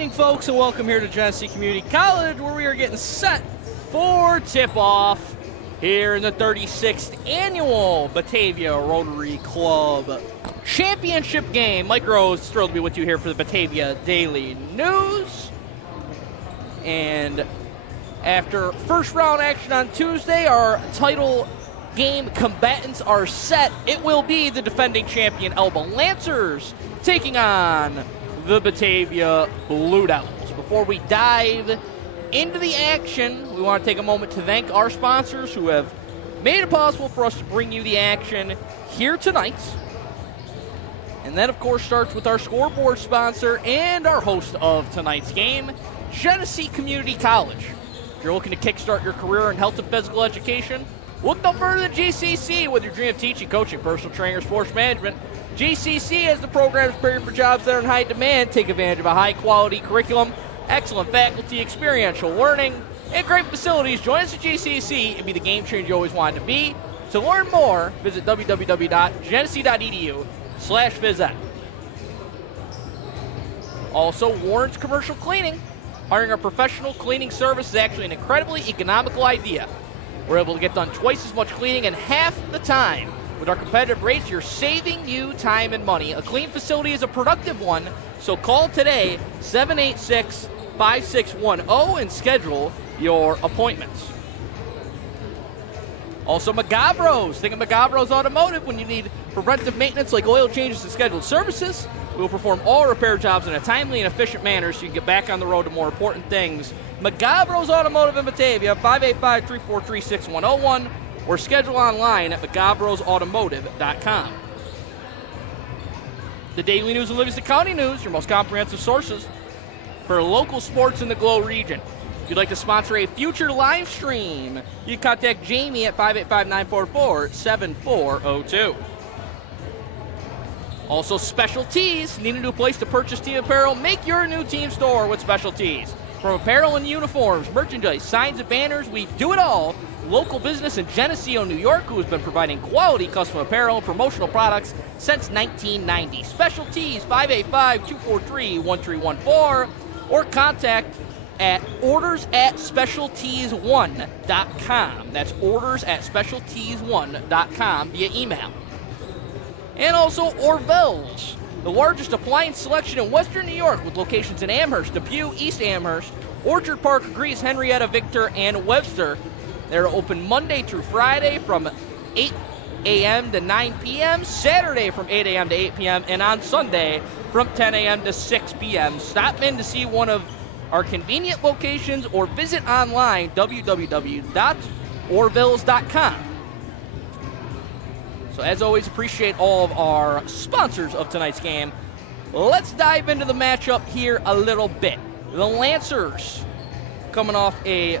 evening, folks, and welcome here to Genesee Community College, where we are getting set for tip-off here in the 36th annual Batavia Rotary Club championship game. Mike Rose, thrilled to be with you here for the Batavia Daily News. And after first round action on Tuesday, our title game combatants are set. It will be the defending champion Elba Lancers taking on the Batavia Blue Devils. Before we dive into the action, we want to take a moment to thank our sponsors who have made it possible for us to bring you the action here tonight. And that, of course, starts with our scoreboard sponsor and our host of tonight's game, Genesee Community College. If you're looking to kickstart your career in health and physical education, look no further than GCC with your dream of teaching, coaching, personal training, or sports management. GCC has the programs prepared for jobs that are in high demand. Take advantage of a high-quality curriculum, excellent faculty, experiential learning, and great facilities. Join us at GCC and be the game changer you always wanted to be. To learn more, visit www.genesee.edu/phys ed. Also, Warren's Commercial Cleaning. Hiring a professional cleaning service is actually an incredibly economical idea. We're able to get done twice as much cleaning in half the time. With our competitive rates, you're saving you time and money. A clean facility is a productive one, so call today, 786-5610, and schedule your appointments. Also, Magabros. Think of Magabros Automotive when you need preventive maintenance like oil changes and scheduled services. We will perform all repair jobs in a timely and efficient manner so you can get back on the road to more important things. Magabros Automotive in Batavia, 585-343-6101, or schedule online at magabrosautomotive.com. The Daily News and Livingston County News, your most comprehensive sources for local sports in the Glow region. If you'd like to sponsor a future live stream, you can contact Jamie at 585-944-7402. Also, Special Tees. Need a new place to purchase team apparel? Make your new team store with Special Tees. From apparel and uniforms, merchandise, signs and banners, we do it all. Local business in Geneseo, New York, who has been providing quality custom apparel and promotional products since 1990. Special Tees, 585-243-1314, or contact at orders@specialtees1.com. That's orders@specialtees1.com via email. And also Orville's, the largest appliance selection in Western New York with locations in Amherst, Depew, East Amherst, Orchard Park, Greece, Henrietta, Victor, and Webster. They're open Monday through Friday from 8 a.m. to 9 p.m., Saturday from 8 a.m. to 8 p.m., and on Sunday from 10 a.m. to 6 p.m. Stop in to see one of our convenient locations or visit online, www.orvilles.com. So as always, appreciate all of our sponsors of tonight's game. Let's dive into the matchup here a little bit. The Lancers coming off a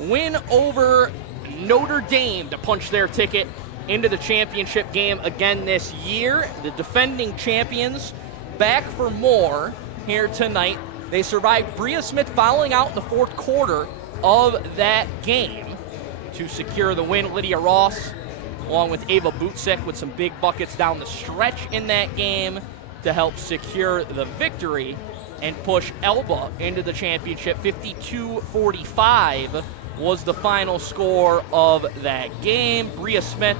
win over Notre Dame to punch their ticket into the championship game again this year. The defending champions back for more here tonight. They survived Bria Smith fouling out in the fourth quarter of that game to secure the win. Lydia Ross, along with Ava Butzik, with some big buckets down the stretch in that game to help secure the victory and push Elba into the championship. 52-45 was the final score of that game. Bria Smith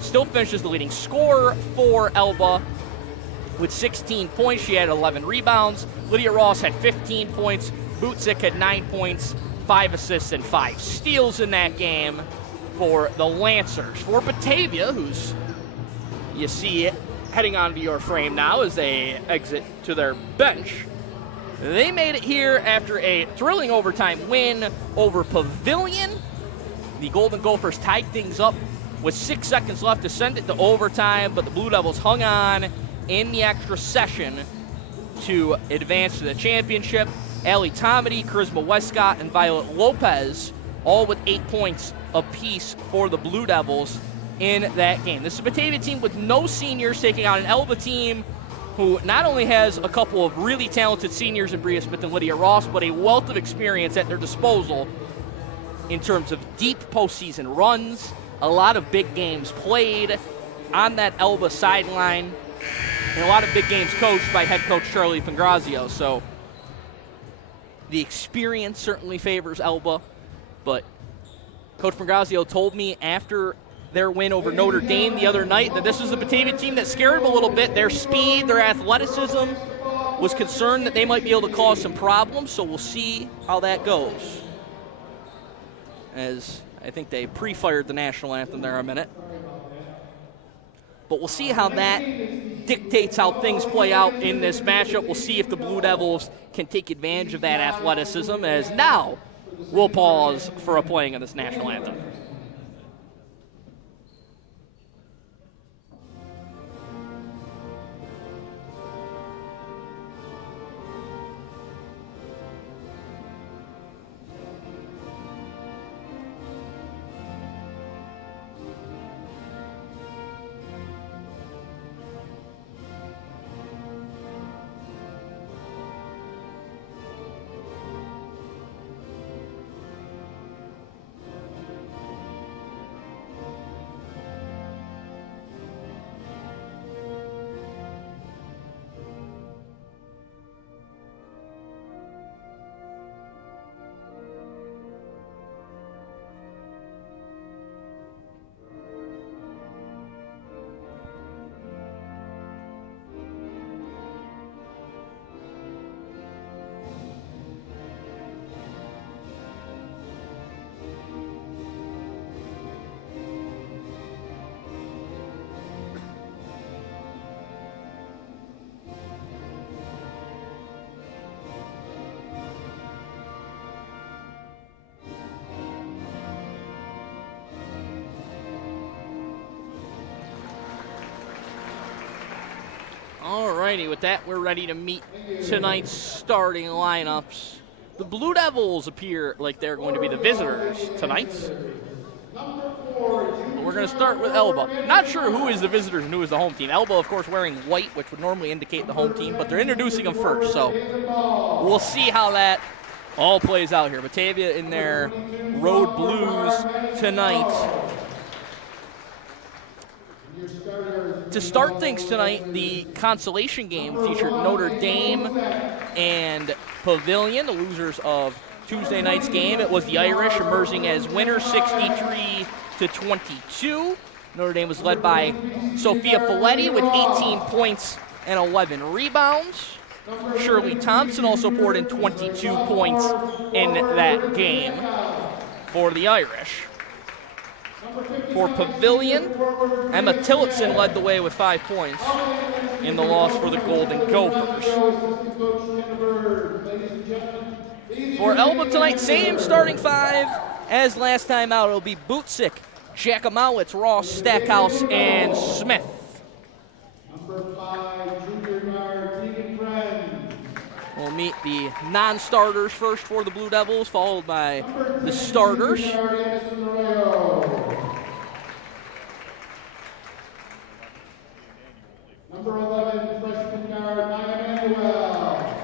still finishes the leading scorer for Elba with 16 points. She had 11 rebounds. Lydia Ross had 15 points. Butzik had 9 points, 5 assists, and 5 steals in that game for the Lancers. For Batavia, who's, you see it heading onto your frame now as they exit to their bench, they made it here after a thrilling overtime win over Pavilion. The Golden Gophers tied things up with 6 seconds left to send it to overtime, but the Blue Devils hung on in the extra session to advance to the championship. Allie Tomedy, Charisma Westcott, and Violet Lopez, all with 8 points apiece for the Blue Devils in that game. This is a Batavia team with no seniors taking on an Elba team who not only has a couple of really talented seniors in Bria Smith and Lydia Ross, but a wealth of experience at their disposal in terms of deep postseason runs, a lot of big games played on that Elba sideline, and a lot of big games coached by head coach Charlie Pangrazio. So The experience certainly favors Elba, but Coach Mangrazio told me after their win over Notre Dame the other night that this was a Batavia team that scared him a little bit. Their speed, their athleticism, was concerned that they might be able to cause some problems, so we'll see how that goes. As I think they pre-fired the national anthem there a minute. But we'll see how that dictates how things play out in this matchup. We'll see if the Blue Devils can take advantage of that athleticism, as now we'll pause for a playing of this national anthem. Alrighty, with that, we're ready to meet tonight's starting lineups. The Blue Devils appear like they're going to be the visitors tonight. But we're going to start with Elba. Not sure who is the visitors and who is the home team. Elba, of course, wearing white, which would normally indicate the home team, but they're introducing them first, so we'll see how that all plays out here. Batavia in their road blues tonight. To start things tonight, the consolation game featured Notre Dame and Pavilion, the losers of Tuesday night's game. It was the Irish emerging as winners 63-22. Notre Dame was led by Sophia Folletti with 18 points and 11 rebounds. Shirley Thompson also poured in 22 points in that game for the Irish. For Pavilion, Emma Tillotson led the way with 5 points in the loss for the Golden Gophers. For Elba tonight, same starting five as last time out. It'll be Bootsick, Jackimowitz, Ross, Stackhouse, and Smith. We'll meet the non-starters first for the Blue Devils, followed by the starters. Number 11, freshman guard, Maya Manuel.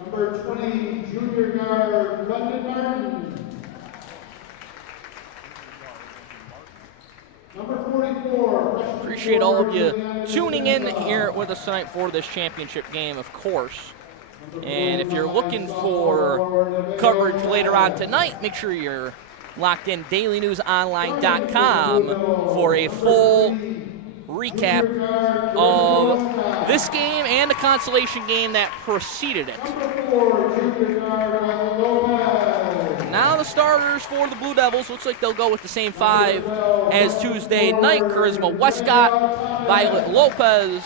Number 20, junior guard, London Martin. Number 44, freshman. Appreciate all of you tuning in here with us tonight for this championship game, of course. And if you're looking for coverage later on tonight, make sure you're locked in dailynewsonline.com for a full recap of this game and the consolation game that preceded it. Now the starters for the Blue Devils. Looks like they'll go with the same five as Tuesday night. Charisma Westcott, Violet Lopez,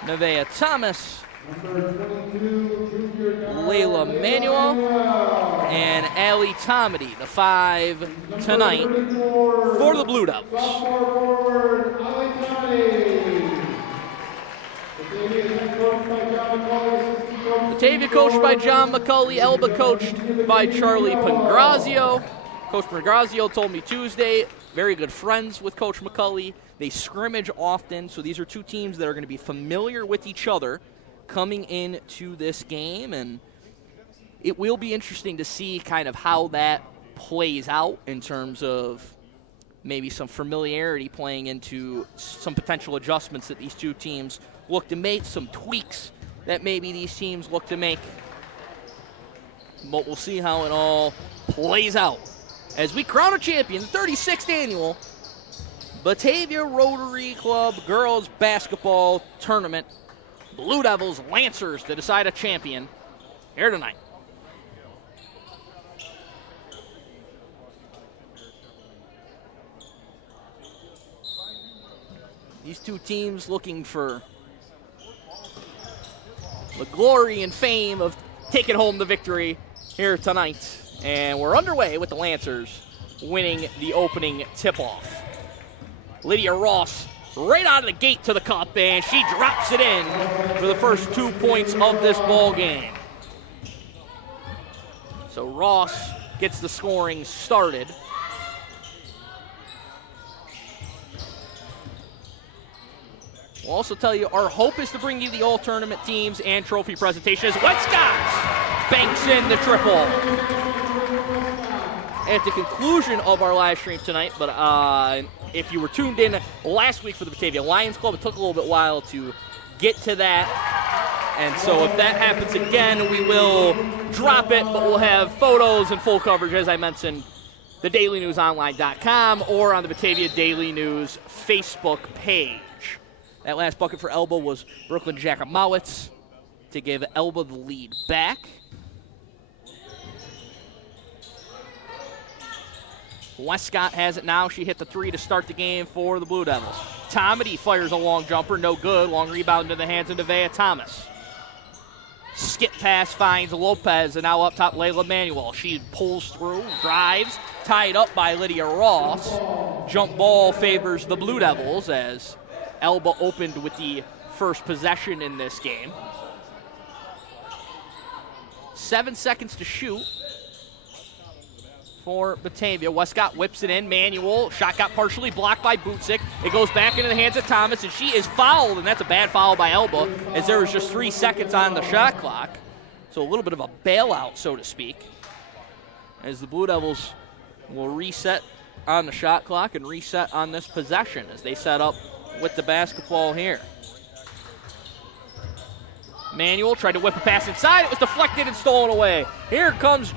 Nevaeh Thomas, Layla Manuel, and Allie Tomedy, the five tonight for the Blue Devils. Batavia coached by John McCulley, Elba coached by Charlie Pangrazio. Coach Pangrazio told me Tuesday, very good friends with Coach McCulley. They scrimmage often, so these are two teams that are going to be familiar with each other coming into this game, and it will be interesting to see kind of how that plays out in terms of maybe some familiarity playing into some potential adjustments that these two teams look to make, some tweaks that maybe these teams look to make. But we'll see how it all plays out as we crown a champion, the 36th annual Batavia Rotary Club Girls Basketball Tournament. Blue Devils, Lancers to decide a champion here tonight. These two teams looking for the glory and fame of taking home the victory here tonight. And we're underway with the Lancers winning the opening tip-off. Lydia Ross right out of the gate to the cup, and she drops it in for the first 2 points of this ball game. So Ross gets the scoring started. We'll also tell you our hope is to bring you the all-tournament teams and trophy presentation as Westcott banks in the triple. At the conclusion of our live stream tonight, but if you were tuned in last week for the Batavia Lions Club, it took a little bit while to get to that. And so if that happens again, we will drop it, but we'll have photos and full coverage, as I mentioned, the dailynewsonline.com or on the Batavia Daily News Facebook page. That last bucket for Elba was Brooklyn Jacomowitz to give Elba the lead back. Westcott has it now. She hit the three to start the game for the Blue Devils. Tomedy fires a long jumper, no good. Long rebound into the hands of Nevaeh Thomas. Skip pass finds Lopez, and now up top Layla Manuel. She pulls through, drives, tied up by Lydia Ross. Jump ball favors the Blue Devils as Elba opened with the first possession in this game. 7 seconds to shoot for Batavia. Westcott whips it in. Manuel. Shot got partially blocked by Butzik. It goes back into the hands of Thomas, and she is fouled, and that's a bad foul by Elba as there was just 3 seconds on the shot clock. So a little bit of a bailout, so to speak, as the Blue Devils will reset on the shot clock and reset on this possession as they set up with the basketball here. Manuel tried to whip a pass inside. It was deflected and stolen away. Here comes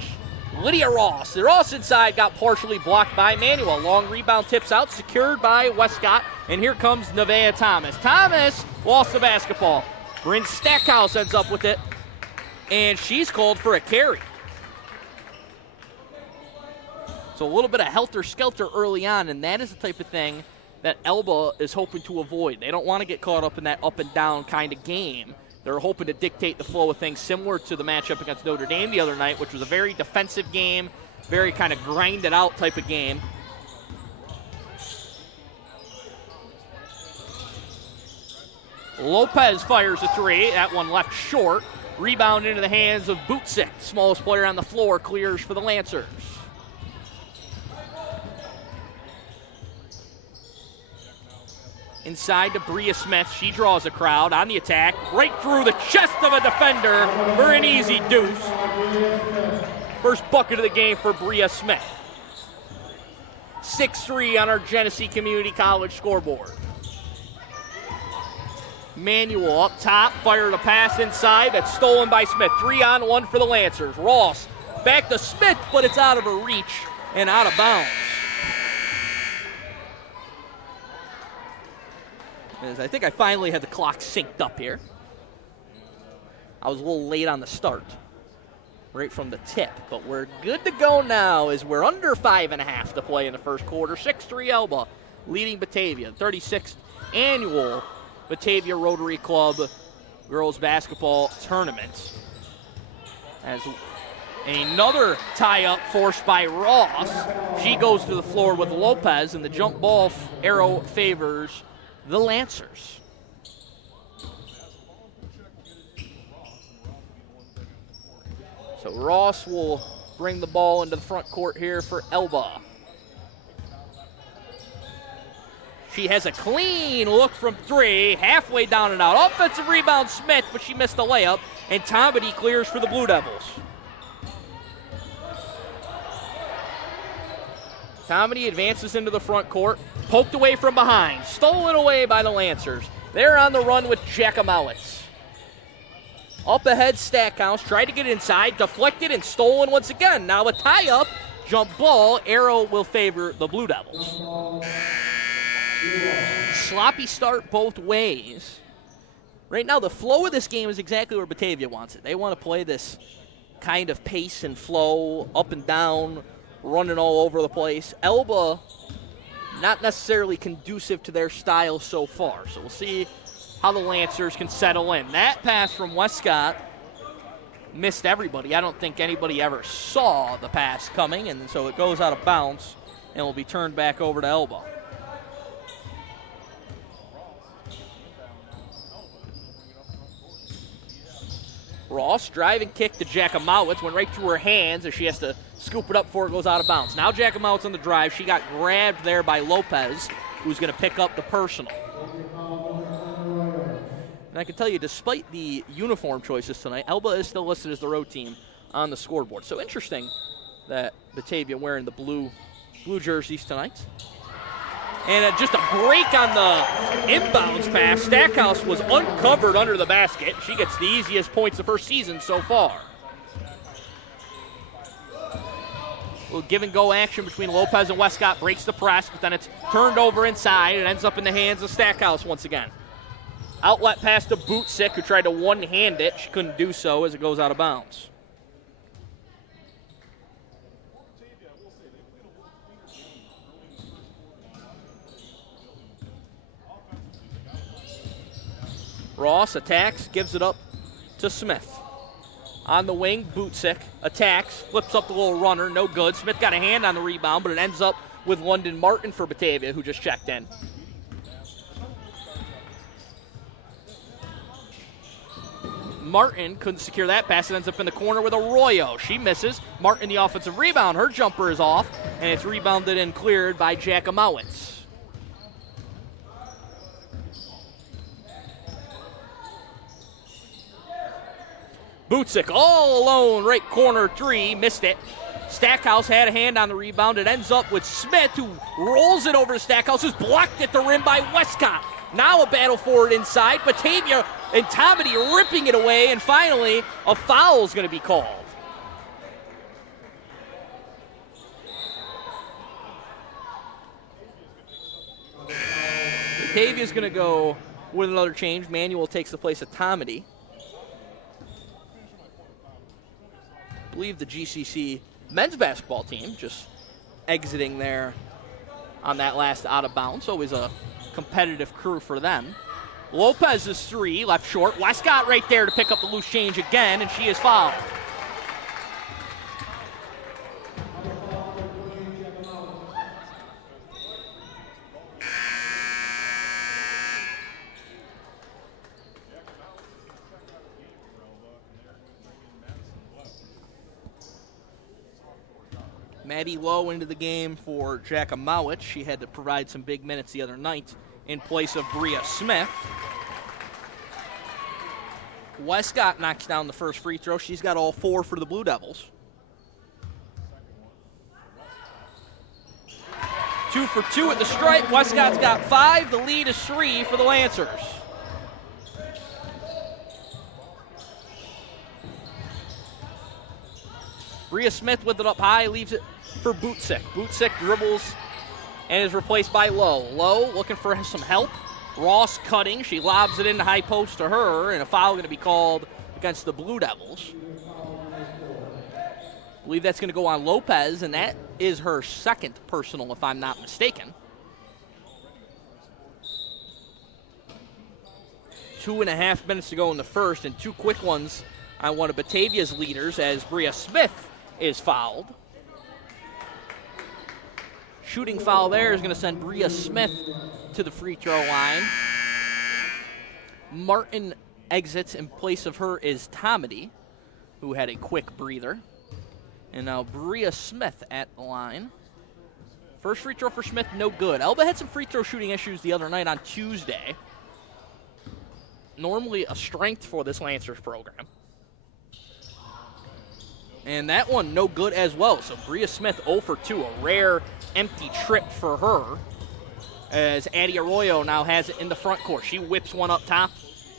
Lydia Ross. The Ross inside got partially blocked by Manuel. Long rebound tips out, secured by Westcott. And here comes Nevaeh Thomas. Thomas lost the basketball. Bryn Stackhouse ends up with it. And she's called for a carry. So a little bit of helter-skelter early on, and that is the type of thing that Elba is hoping to avoid. They don't want to get caught up in that up-and-down kind of game. They're hoping to dictate the flow of things, similar to the matchup against Notre Dame the other night, which was a very defensive game, very kind of grind-it-out type of game. Lopez fires a three. That one left short. Rebound into the hands of Butzik. Smallest player on the floor clears for the Lancers. Inside to Bria Smith. She draws a crowd on the attack. Right through the chest of a defender for an easy deuce. First bucket of the game for Bria Smith. 6-3 on our Genesee Community College scoreboard. Manuel up top. Fired a pass inside. That's stolen by Smith. 3-on-1 for the Lancers. Ross back to Smith, but it's out of her reach and out of bounds. I think I finally had the clock synced up here. I was a little late on the start, right from the tip, but we're good to go now as we're under 5.5 to play in the first quarter. 6-3 Elba leading Batavia. 36th annual Batavia Rotary Club Girls Basketball Tournament. As another tie-up forced by Ross. She goes to the floor with Lopez, and the jump ball arrow favors the Lancers. So Ross will bring the ball into the front court here for Elba. She has a clean look from three, halfway down and out. Offensive rebound Smith, but she missed the layup, and Tomedy clears for the Blue Devils. Tomedy advances into the front court, poked away from behind, stolen away by the Lancers. They're on the run with Jacomowitz. Up ahead, Stackhouse tried to get inside, deflected and stolen once again. Now a tie-up, jump ball, arrow will favor the Blue Devils. Sloppy start both ways. Right now, the flow of this game is exactly where Batavia wants it. They want to play this kind of pace and flow, up and down, running all over the place. Elba, not necessarily conducive to their style so far. So we'll see how the Lancers can settle in. That pass from Westcott missed everybody. I don't think anybody ever saw the pass coming, and so it goes out of bounds and will be turned back over to Elba. Ross, driving kick to Jackimowicz, went right through her hands as she has to scoop it up before it goes out of bounds. Now Jackimowicz on the drive. She got grabbed there by Lopez, who's going to pick up the personal. And I can tell you, despite the uniform choices tonight, Elba is still listed as the road team on the scoreboard. So interesting that Batavia wearing the blue jerseys tonight. And just a break on the inbounds pass. Stackhouse was uncovered under the basket. She gets the easiest points of her season so far. A little give-and-go action between Lopez and Westcott. Breaks the press, but then it's turned over inside. It ends up in the hands of Stackhouse once again. Outlet pass to Bootsick, who tried to one-hand it. She couldn't do so as it goes out of bounds. Ross attacks, gives it up to Smith. On the wing, Bootsick attacks, flips up the little runner, no good. Smith got a hand on the rebound, but it ends up with London Martin for Batavia, who just checked in. Martin couldn't secure that pass. It ends up in the corner with Arroyo. She misses. Martin, the offensive rebound. Her jumper is off, and it's rebounded and cleared by Jackimowicz. Bootsick all alone, right corner three, missed it. Stackhouse had a hand on the rebound. It ends up with Smith, who rolls it over to Stackhouse, who's blocked at the rim by Westcott. Now a battle for it inside. Batavia and Tomedy ripping it away, and finally a foul is going to be called. Batavia's going to go with another change. Manuel takes the place of Tomedy. I believe the GCC men's basketball team just exiting there on that last out of bounds. Always a competitive crew for them. Lopez's three, left short. Westcott right there to pick up the loose change again, and she is fouled. Maddie Lowe into the game for Jackimowicz. She had to provide some big minutes the other night in place of Bria Smith. Westcott knocks down the first free throw. She's got all four for the Blue Devils. 2 for 2 at the stripe. Westcott's got 5. The lead is 3 for the Lancers. Bria Smith with it up high, leaves it for Bootsick. Bootsick dribbles and is replaced by Lowe. Lowe looking for some help. Ross cutting. She lobs it into high post to her, and a foul going to be called against the Blue Devils. I believe that's going to go on Lopez, and that is her second personal, if I'm not mistaken. 2.5 minutes to go in the first, and 2 quick ones on one of Batavia's leaders as Bria Smith is fouled. Shooting foul there is going to send Bria Smith to the free throw line. Martin exits. In place of her is Tomedy, who had a quick breather. And now Bria Smith at the line. First free throw for Smith, no good. Elba had some free throw shooting issues the other night on Tuesday. Normally a strength for this Lancers program. And that one no good as well. So Bria Smith 0 for 2, a rare empty trip for her. As Addie Arroyo now has it in the front court. She whips one up top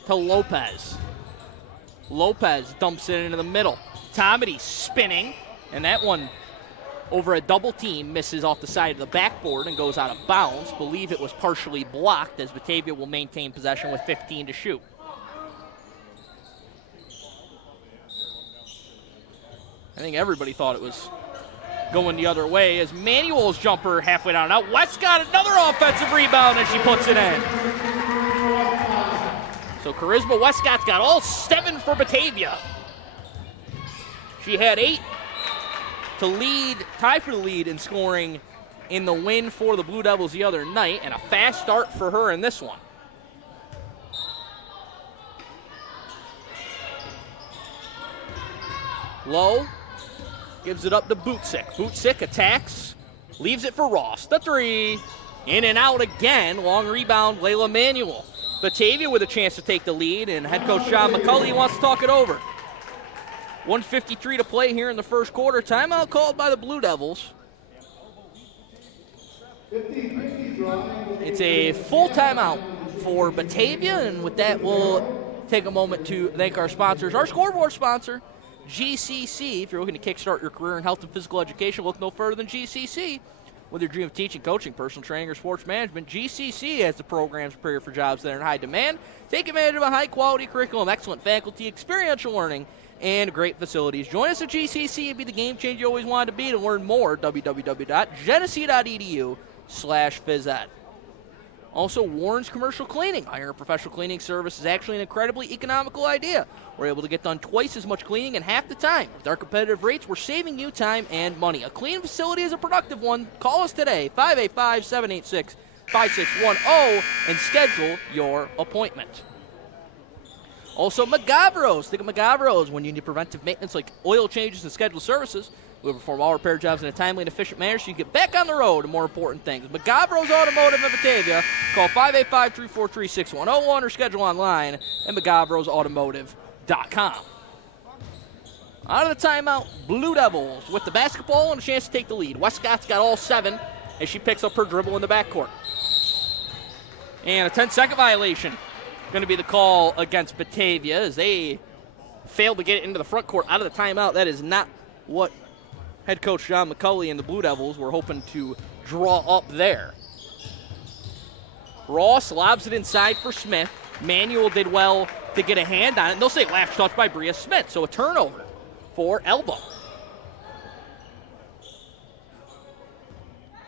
to Lopez. Lopez dumps it into the middle. Tomedy spinning, and that one over a double team misses off the side of the backboard and goes out of bounds. Believe it was partially blocked as Batavia will maintain possession with 15 to shoot. I think everybody thought it was going the other way as Manuel's jumper halfway down. Now Westcott, another offensive rebound, and she puts it in. So Charisma Westcott's got all 7 for Batavia. She had 8 to lead, tie for the lead in scoring in the win for the Blue Devils the other night, and a fast start for her in this one. Lowe gives it up to Bootsick. Bootsick attacks, leaves it for Ross. The three, in and out again. Long rebound, Layla Manuel. Batavia with a chance to take the lead, and head coach Sean McCulley wants to talk it over. 1:53 to play here in the first quarter. Timeout called by the Blue Devils. It's a full timeout for Batavia, and with that, we'll take a moment to thank our sponsors. Our scoreboard sponsor, GCC. If you're looking to kickstart your career in health and physical education, look no further than GCC. Whether you dream of teaching, coaching, personal training, or sports management, GCC has the programs prepare for jobs that are in high demand. Take advantage of a high-quality curriculum, excellent faculty, experiential learning, and great facilities. Join us at GCC and be the game changer you always wanted to be. To learn more, www.genesee.edu/phys ed. Also, Warren's Commercial Cleaning. Hiring a professional cleaning service is actually an incredibly economical idea. We're able to get done twice as much cleaning in half the time. With our competitive rates, we're saving you time and money. A clean facility is a productive one. Call us today, 585-786-5610, and schedule your appointment. Also, McGavro's. Think of McGavro's when you need preventive maintenance like oil changes and scheduled services. We'll perform all repair jobs in a timely and efficient manner so you get back on the road to more important things. McGavro's Automotive in Batavia. Call 585-343-6101 or schedule online at McGavrosAutomotive.com. Out of the timeout, Blue Devils with the basketball and a chance to take the lead. Westcott's got all 7 as she picks up her dribble in the backcourt. And a 10-second violation going to be the call against Batavia as they failed to get it into the front court out of the timeout. That is not what head coach John McCulley and the Blue Devils were hoping to draw up there. Ross lobs it inside for Smith. Manuel did well to get a hand on it. And they'll say last touch by Bria Smith, so a turnover for Elba.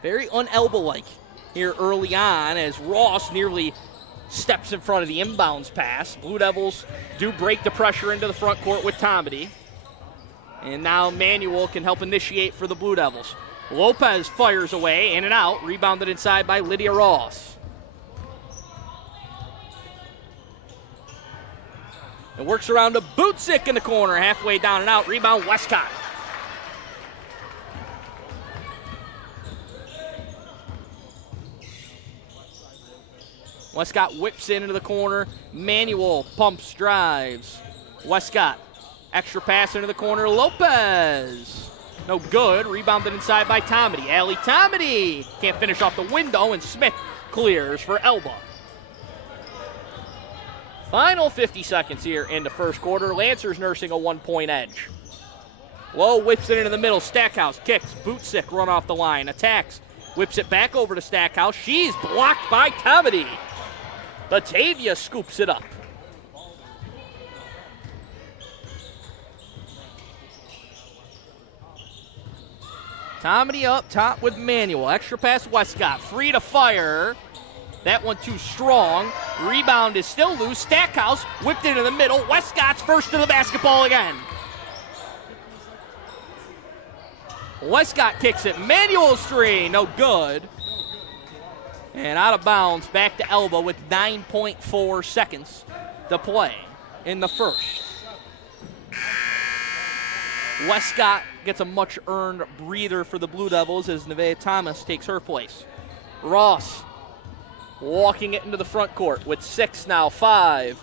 Very un-Elba-like here early on as Ross nearly steps in front of the inbounds pass. Blue Devils do break the pressure into the front court with Tomedy. And now Manuel can help initiate for the Blue Devils. Lopez fires away, in and out, rebounded inside by Lydia Ross. It works around to Bootsick in the corner, halfway down and out, rebound Westcott. Westcott whips into the corner. Manuel pumps, drives. Westcott, extra pass into the corner. Lopez, no good. Rebounded inside by Tomedy. Allie Tomedy can't finish off the window, and Smith clears for Elba. Final 50 seconds here in the first quarter. Lancers nursing a 1-point edge. Lowe whips it into the middle. Stackhouse kicks. Bootsick run off the line. Attacks. Whips it back over to Stackhouse. She's blocked by Tomedy. Batavia scoops it up. Tomedy up top with Manuel. Extra pass Westcott. Free to fire. That one too strong. Rebound is still loose. Stackhouse whipped into the middle. Westcott's first to the basketball again. Westcott kicks it. Manuel's three. No good. And out of bounds, back to Elba with 9.4 seconds to play in the first. Westcott gets a much-earned breather for the Blue Devils as Nevaeh Thomas takes her place. Ross walking it into the front court with 6 now, 5,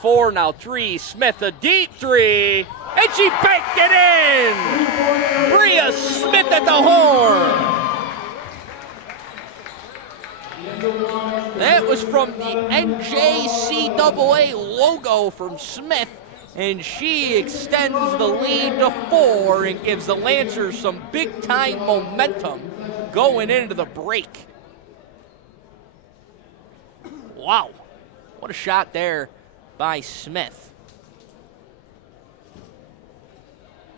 4 now, 3. Smith, a deep three, and she banked it in! Bria Smith at the horn! That was from the NJCAA logo from Smith, and she extends the lead to 4 and gives the Lancers some big-time momentum going into the break. Wow, what a shot there by Smith.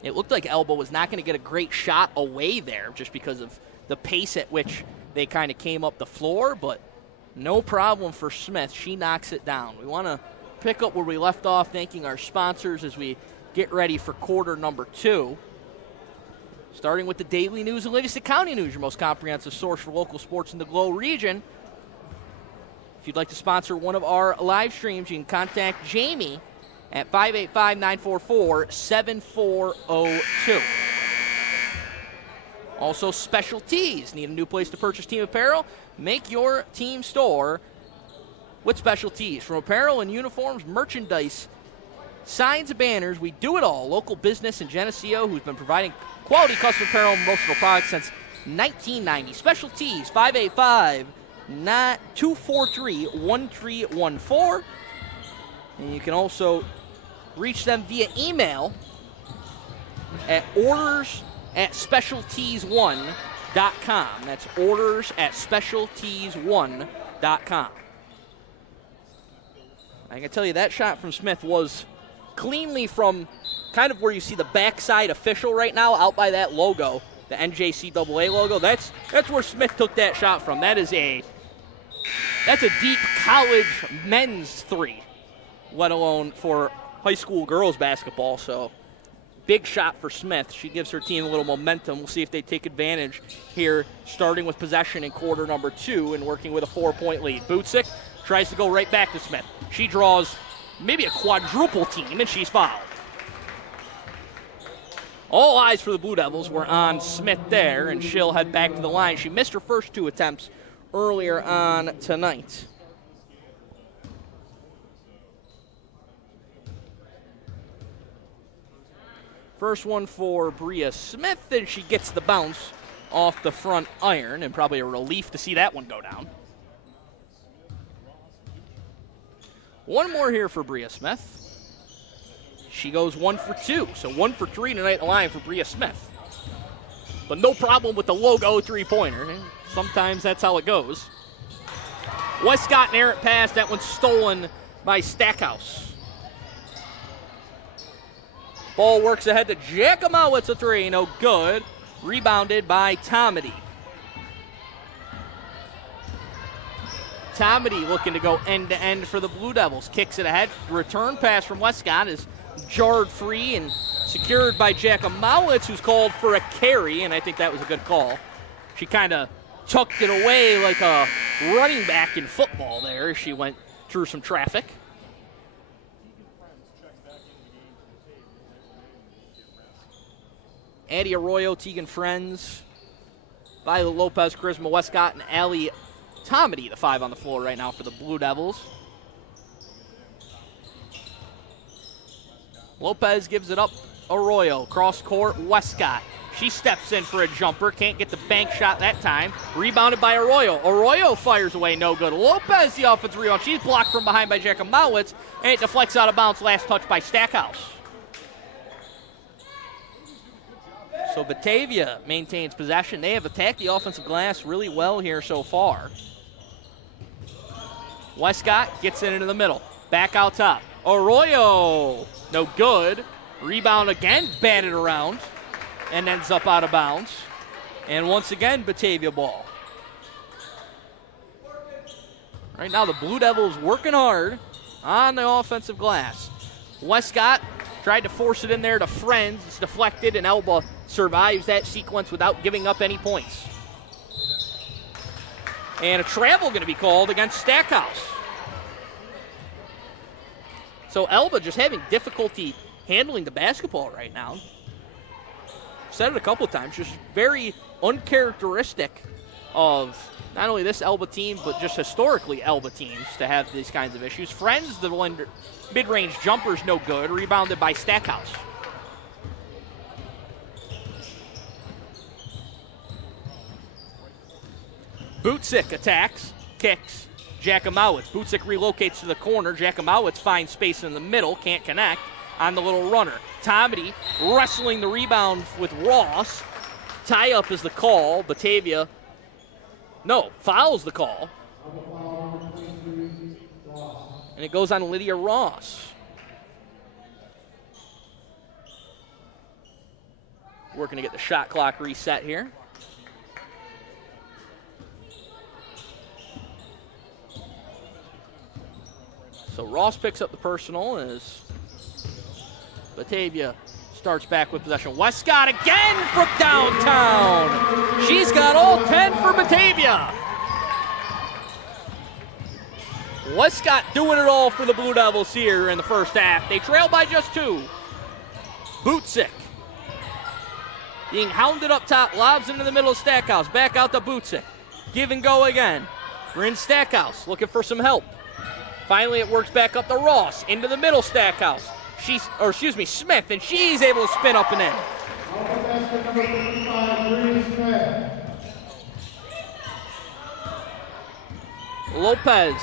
It looked like Elba was not going to get a great shot away there just because of the pace at which they kind of came up the floor, but no problem for Smith. She knocks it down. We want to pick up where we left off, thanking our sponsors as we get ready for quarter number 2. Starting with the daily news and Livingston County News, your most comprehensive source for local sports in the Glow region. If you'd like to sponsor one of our live streams, you can contact Jamie at 585-944-7402. Also, Special Tees. Need a new place to purchase team apparel? Make your team store with Special Tees. From apparel and uniforms, merchandise, signs and banners, we do it all. Local business in Geneseo who's been providing quality custom apparel and promotional products since 1990. Special Tees, 585-243-1314. And you can also reach them via email at orders@specialtees1.com. That's orders@specialtees1.com. I can tell you that shot from Smith was cleanly from kind of where you see the backside official right now, out by that logo, the NJCAA logo. That's where Smith took that shot from. That's a deep college men's 3, let alone for high school girls basketball. So big shot for Smith. She gives her team a little momentum. We'll see if they take advantage here, starting with possession in quarter number 2 and working with a 4-point lead. Butsick tries to go right back to Smith. She draws maybe a quadruple team, and she's fouled. All eyes for the Blue Devils were on Smith there, and she'll head back to the line. She missed her first 2 attempts earlier on tonight. First one for Bria Smith, and she gets the bounce off the front iron, and probably a relief to see that one go down. One more here for Bria Smith. She goes 1 for 2, so 1 for 3 tonight at the line for Bria Smith. But no problem with the logo 3-pointer. Sometimes that's how it goes. Westcott, an errant pass. That one's stolen by Stackhouse. Ball works ahead to Giacomowicz, a 3, no good. Rebounded by Tomedy. Tomedy looking to go end-to-end for the Blue Devils. Kicks it ahead. Return pass from Westcott is jarred free and secured by Giacomowicz, who's called for a carry, and I think that was a good call. She kind of tucked it away like a running back in football there as she went through some traffic. Addie Arroyo, Tegan Friends, Viola Lopez, Charisma Westcott, and Allie Tomedy, the 5 on the floor right now for the Blue Devils. Lopez gives it up. Arroyo, cross court, Westcott. She steps in for a jumper, can't get the bank shot that time. Rebounded by Arroyo. Arroyo fires away, no good. Lopez, the offensive rebound. She's blocked from behind by Giacomowicz, and it deflects out of bounds. Last touch by Stackhouse. So Batavia maintains possession. They have attacked the offensive glass really well here so far. Westcott gets it into the middle. Back out top. Arroyo, no good. Rebound again, batted around, and ends up out of bounds. And once again, Batavia ball. Right now, the Blue Devils working hard on the offensive glass. Westcott tried to force it in there to Friends. It's deflected, and Elba survives that sequence without giving up any points. And a travel going to be called against Stackhouse. So Elba just having difficulty handling the basketball right now. Said it a couple of times, just very uncharacteristic of not only this Elba team, but just historically Elba teams to have these kinds of issues. Friends, the one mid-range jumper's no good, rebounded by Stackhouse. Butsick attacks, kicks, Giacomowicz. Butsick relocates to the corner. Giacomowicz finds space in the middle, can't connect. on the little runner. Tomedy wrestling the rebound with Ross. Tie-up is the call. Batavia, no, foul's the call. And it goes on Lydia Ross. Working to get the shot clock reset here. So Ross picks up the personal as Batavia starts back with possession. Westcott again from downtown. She's got all 10 for Batavia. Westcott doing it all for the Blue Devils here in the first half. They trail by just 2. Bootsick being hounded up top, lobs into the middle of Stackhouse. Back out to Bootsick. Give and go again. We're in Stackhouse looking for some help. Finally, it works back up to Ross into the middle Stackhouse. Smith, and she's able to spin up and in. Lopez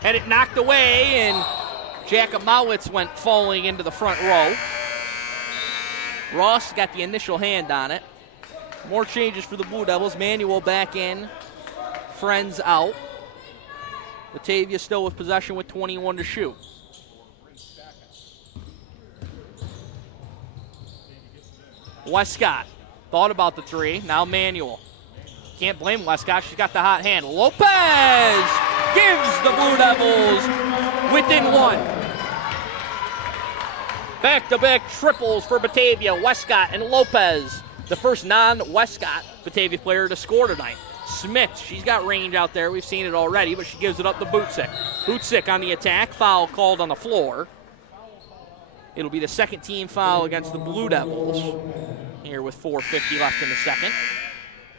had it knocked away, and Jackimowitz went falling into the front row. Ross got the initial hand on it. More changes for the Blue Devils. Manuel back in. Friends out. Batavia still with possession with 21 to shoot. Westcott thought about the 3. Now Manuel. Can't blame Westcott. She's got the hot hand. Lopez gives the Blue Devils within 1. Back-to-back triples for Batavia. Westcott and Lopez, the first non-Westcott Batavia player to score tonight. Smith, she's got range out there. We've seen it already, but she gives it up to Bootsick. Bootsick on the attack. Foul called on the floor. It'll be the second team foul against the Blue Devils here with 4:50 left in the second.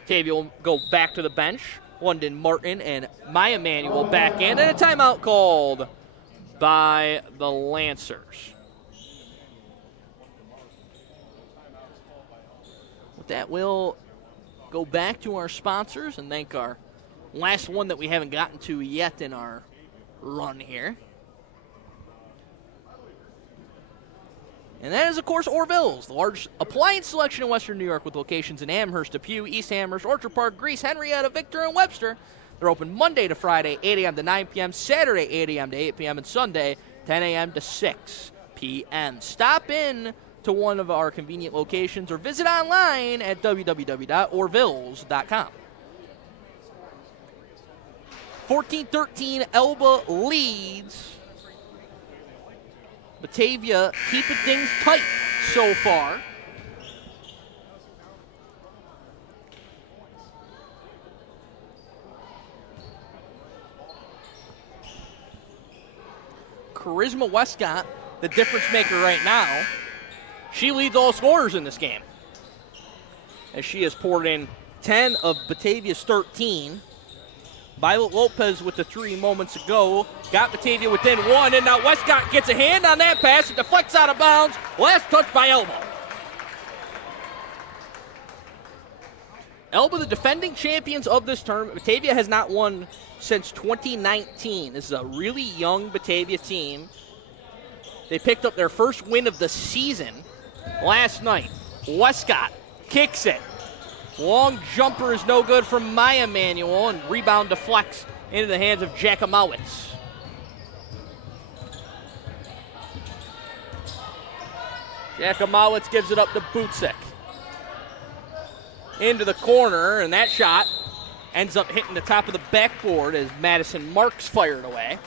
Batavia will go back to the bench. London Martin and Maya Manuel back in, and a timeout called by the Lancers. With that, we'll go back to our sponsors and thank our last one that we haven't gotten to yet in our run here. And that is, of course, Orville's, the largest appliance selection in Western New York with locations in Amherst, Depew, East Amherst, Orchard Park, Greece, Henrietta, Victor, and Webster. They're open Monday to Friday, 8 a.m. to 9 p.m., Saturday, 8 a.m. to 8 p.m., and Sunday, 10 a.m. to 6 p.m. Stop in to one of our convenient locations or visit online at www.orvilles.com. 14-13, Elba leads. Batavia keeping things tight so far. Charisma Westcott, the difference maker right now. She leads all scorers in this game, as she has poured in 10 of Batavia's 13. Violet Lopez with the 3 moments ago. Got Batavia within 1, and now Westcott gets a hand on that pass. It deflects out of bounds. Last touch by Elba. Elba, the defending champions of this tournament. Batavia has not won since 2019. This is a really young Batavia team. They picked up their first win of the season last night. Westcott kicks it. Long jumper is no good from Maya Manuel, and rebound deflects into the hands of Jackimowitz. Jackimowitz gives it up to Bootsick. Into the corner, and that shot ends up hitting the top of the backboard as Madison Marks fired away.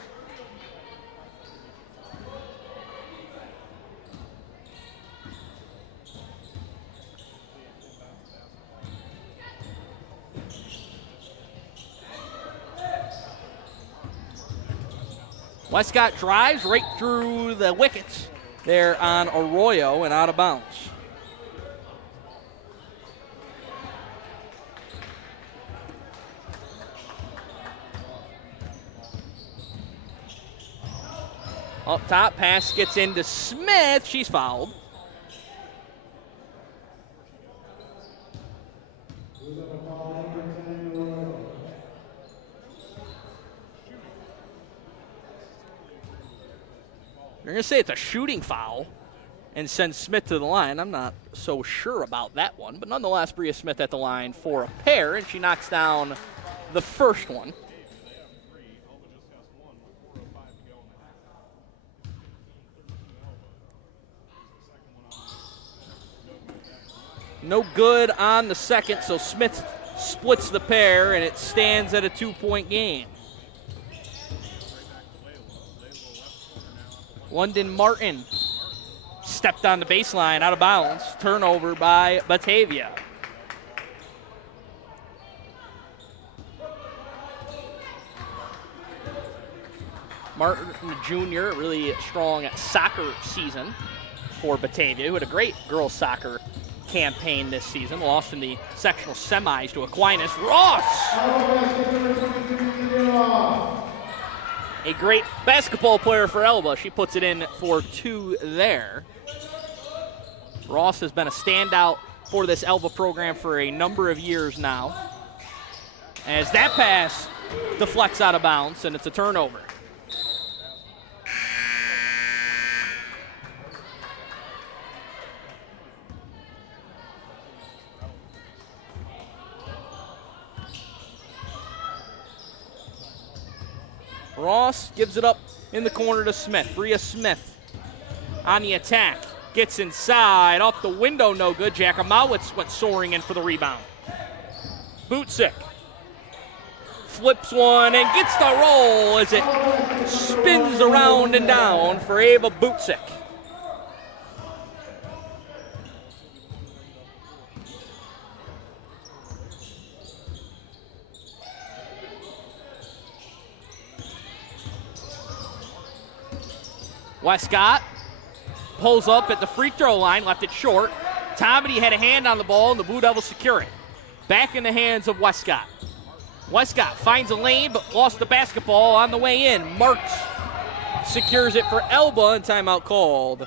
Westcott drives right through the wickets there on Arroyo and out of bounds. Up top, pass gets into Smith. She's fouled. They're going to say it's a shooting foul. and sends Smith to the line. I'm not so sure about that one, but nonetheless, Bria Smith at the line for a pair, and she knocks down the first one. No good on the second, so Smith splits the pair, and it stands at a 2-point game. London Martin stepped on the baseline, out of bounds. Turnover by Batavia. Martin Jr., really strong soccer season for Batavia, who had a great girls' soccer campaign this season. Lost in the sectional semis to Aquinas. Ross! A great basketball player for Elba. She puts it in for 2 there. Ross has been a standout for this Elba program for a number of years now. As that pass deflects out of bounds, and it's a turnover. Ross gives it up in the corner to Smith. Bria Smith on the attack. Gets inside. Off the window, no good. Jakamowicz went soaring in for the rebound. Butzik flips one and gets the roll as it spins around and down for Ava Butzik. Westcott pulls up at the free throw line, left it short. Tomedy had a hand on the ball, and the Blue Devils secure it. Back in the hands of Westcott. Westcott finds a lane, but lost the basketball on the way in. Marks secures it for Elba, and timeout called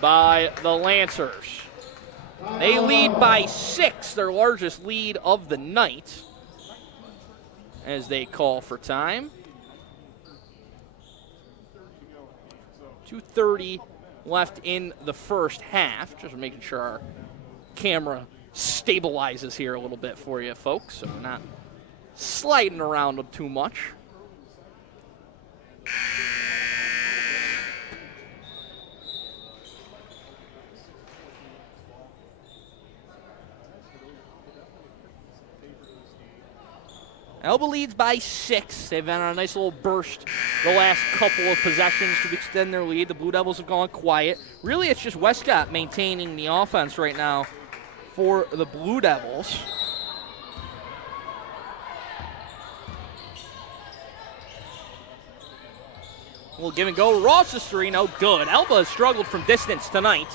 by the Lancers. They lead by 6, their largest lead of the night, as they call for time. 2:30 left in the first half. Just making sure our camera stabilizes here a little bit for you folks, so we're not sliding around them too much. Elba leads by 6. They've been on a nice little burst the last couple of possessions to extend their lead. The Blue Devils have gone quiet. Really, it's just Westcott maintaining the offense right now for the Blue Devils. We'll give and go. Ross's three, no good. Elba has struggled from distance tonight.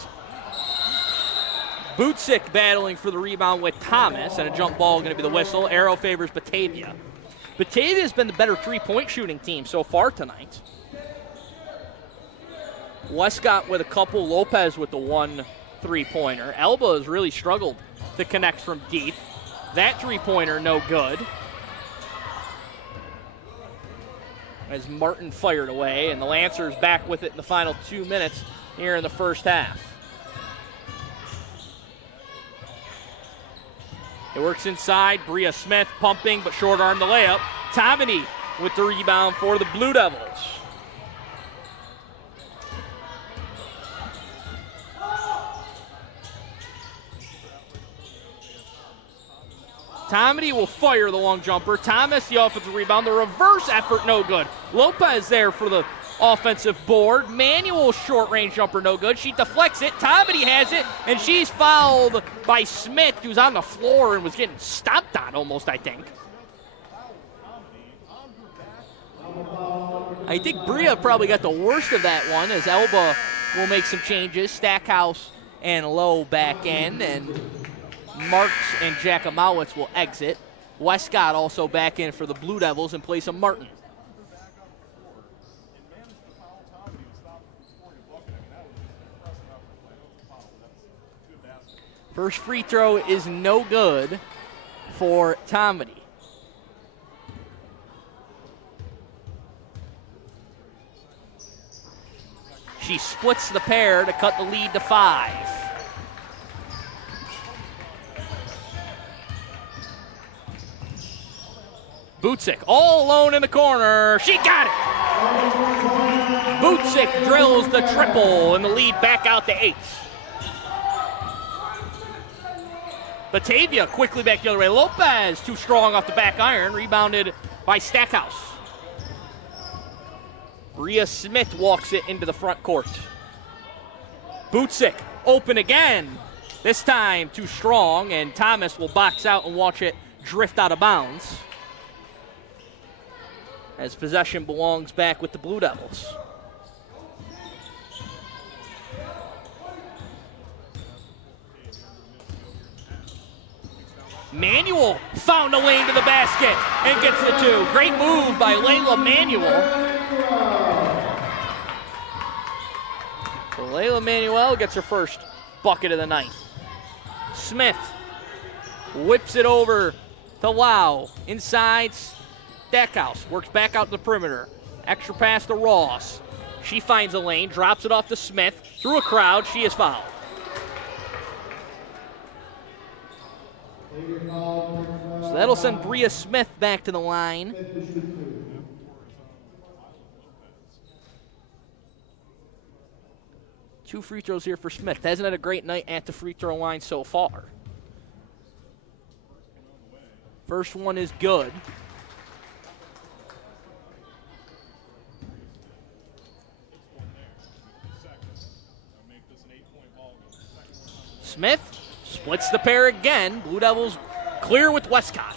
Butzik battling for the rebound with Thomas, and a jump ball going to be the whistle. Arrow favors Batavia. Batavia has been the better three-point shooting team so far tonight. Westcott with a couple, Lopez with the 1 3-pointer. Elba has really struggled to connect from deep. That three-pointer, no good. As Martin fired away, and the Lancers back with it in the final 2 minutes here in the first half. It works inside. Bria Smith pumping, but short arm the layup. Tomedy with the rebound for the Blue Devils. Tomedy will fire the long jumper. Thomas, the offensive rebound. The reverse effort, no good. Lopez there for the offensive board. Manuel short-range jumper, no good. She deflects it. Tomedy has it, and she's fouled by Smith, who's on the floor and was getting stomped on almost, I think. I think Bria probably got the worst of that one, as Elba will make some changes. Stackhouse and Lowe back in, and Marks and Jakamowicz will exit. Westcott also back in for the Blue Devils in place of Martin. First free throw is no good for Tomedy. She splits the pair to cut the lead to 5. Butzik all alone in the corner. She got it! Butzik drills the triple and the lead back out to 8. Batavia quickly back the other way. Lopez too strong off the back iron. Rebounded by Stackhouse. Bria Smith walks it into the front court. Butzik open again. This time too strong, and Thomas will box out and watch it drift out of bounds, as possession belongs back with the Blue Devils. Manuel found a lane to the basket and gets the 2. Great move by Layla Manuel. So Layla Manuel gets her first bucket of the night. Smith whips it over to Lau. Inside, Stackhouse works back out to the perimeter. Extra pass to Ross. She finds a lane, drops it off to Smith. Through a crowd, she is fouled. So that'll send Bria Smith back to the line. Two free throws here for Smith. Hasn't had a great night at the free throw line so far. First one is good. Smith splits the pair again. Blue Devils clear with Westcott.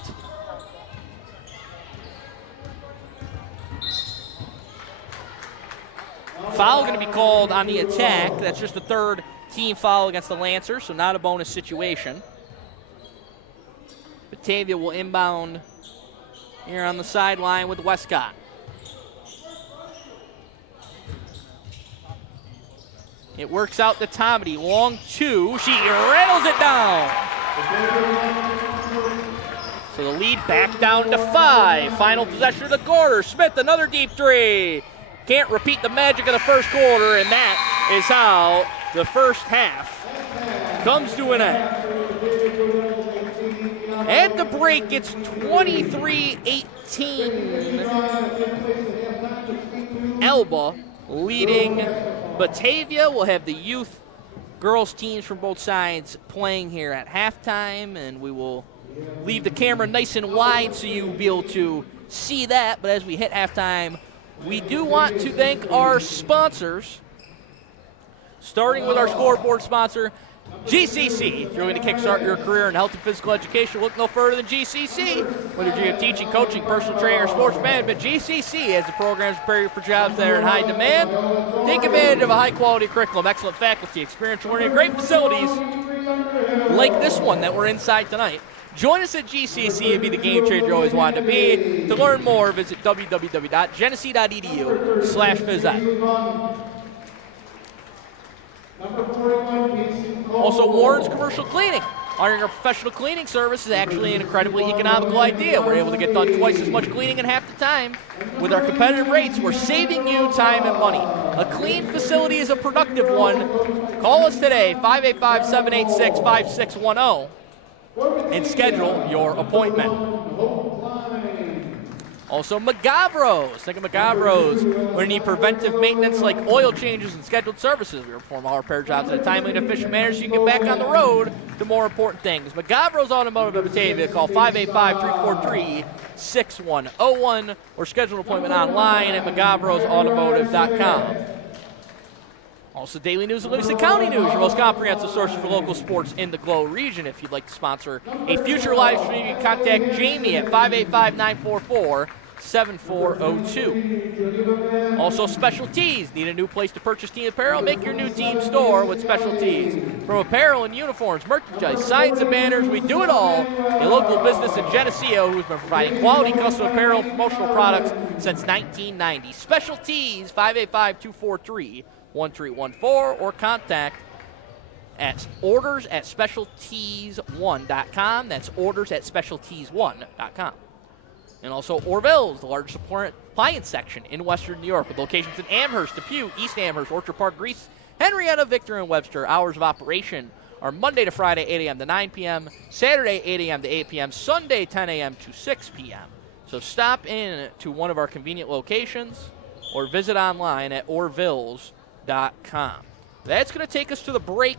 Foul going to be called on the attack. That's just the third team foul against the Lancers, so not a bonus situation. Batavia will inbound here on the sideline with Westcott. It works out to Tomedy. Long 2. She rattles it down. So the lead back down to 5. Final possession of the quarter. Smith, another deep 3. Can't repeat the magic of the first quarter, and that is how the first half comes to an end. At the break, it's 23-18. Elba leading Batavia. Will have the youth girls teams from both sides playing here at halftime, and we will leave the camera nice and wide so you'll be able to see that. But as we hit halftime, we do want to thank our sponsors, starting with our scoreboard sponsor, GCC. If you're looking to kickstart your career in health and physical education, look no further than GCC. Whether you're teaching, coaching, personal training, or sports management, GCC has the programs prepare you for jobs that are in high demand. Take advantage of a high-quality curriculum, excellent faculty, experiential learning, and great facilities like this one that we're inside tonight. Join us at GCC and be the game changer you always wanted to be. To learn more, visit www.genesee.edu/visit. Also, Warren's Commercial Cleaning. Hiring a professional cleaning service is actually an incredibly economical idea. We're able to get done twice as much cleaning in half the time. With our competitive rates, we're saving you time and money. A clean facility is a productive one. Call us today, 585-786-5610. And schedule your appointment. Also, Magavros. Think of Magavros. When you need preventive maintenance like oil changes and scheduled services, we perform all repair jobs in a timely and efficient manner so you can get back on the road to more important things. Magavros Automotive of Batavia. Call 585-343-6101 or schedule an appointment online at magavrosautomotive.com. Also, Daily News of Livingston County News, your most comprehensive source for local sports in the Glow region. If you'd like to sponsor a future live stream, you can contact Jamie at 585-944-7402. Also, Special Tees. Need a new place to purchase team apparel? Make your new team store with Special Tees. From apparel and uniforms, merchandise, signs and banners, we do it all. A local business in Geneseo who's been providing quality custom apparel and promotional products since 1990. Special Tees, 585-243-1314 or contact at orders@specialtees1.com. That's orders@specialtees1.com. And also Orville's, the largest appliance section in Western New York with locations in Amherst, Depew, East Amherst, Orchard Park, Greece, Henrietta, Victor, and Webster. Hours of operation are Monday to Friday, 8 a.m. to 9 p.m., Saturday, 8 a.m. to 8 p.m., Sunday, 10 a.m. to 6 p.m. So stop in to one of our convenient locations or visit online at orvilles.com. That's going to take us to the break.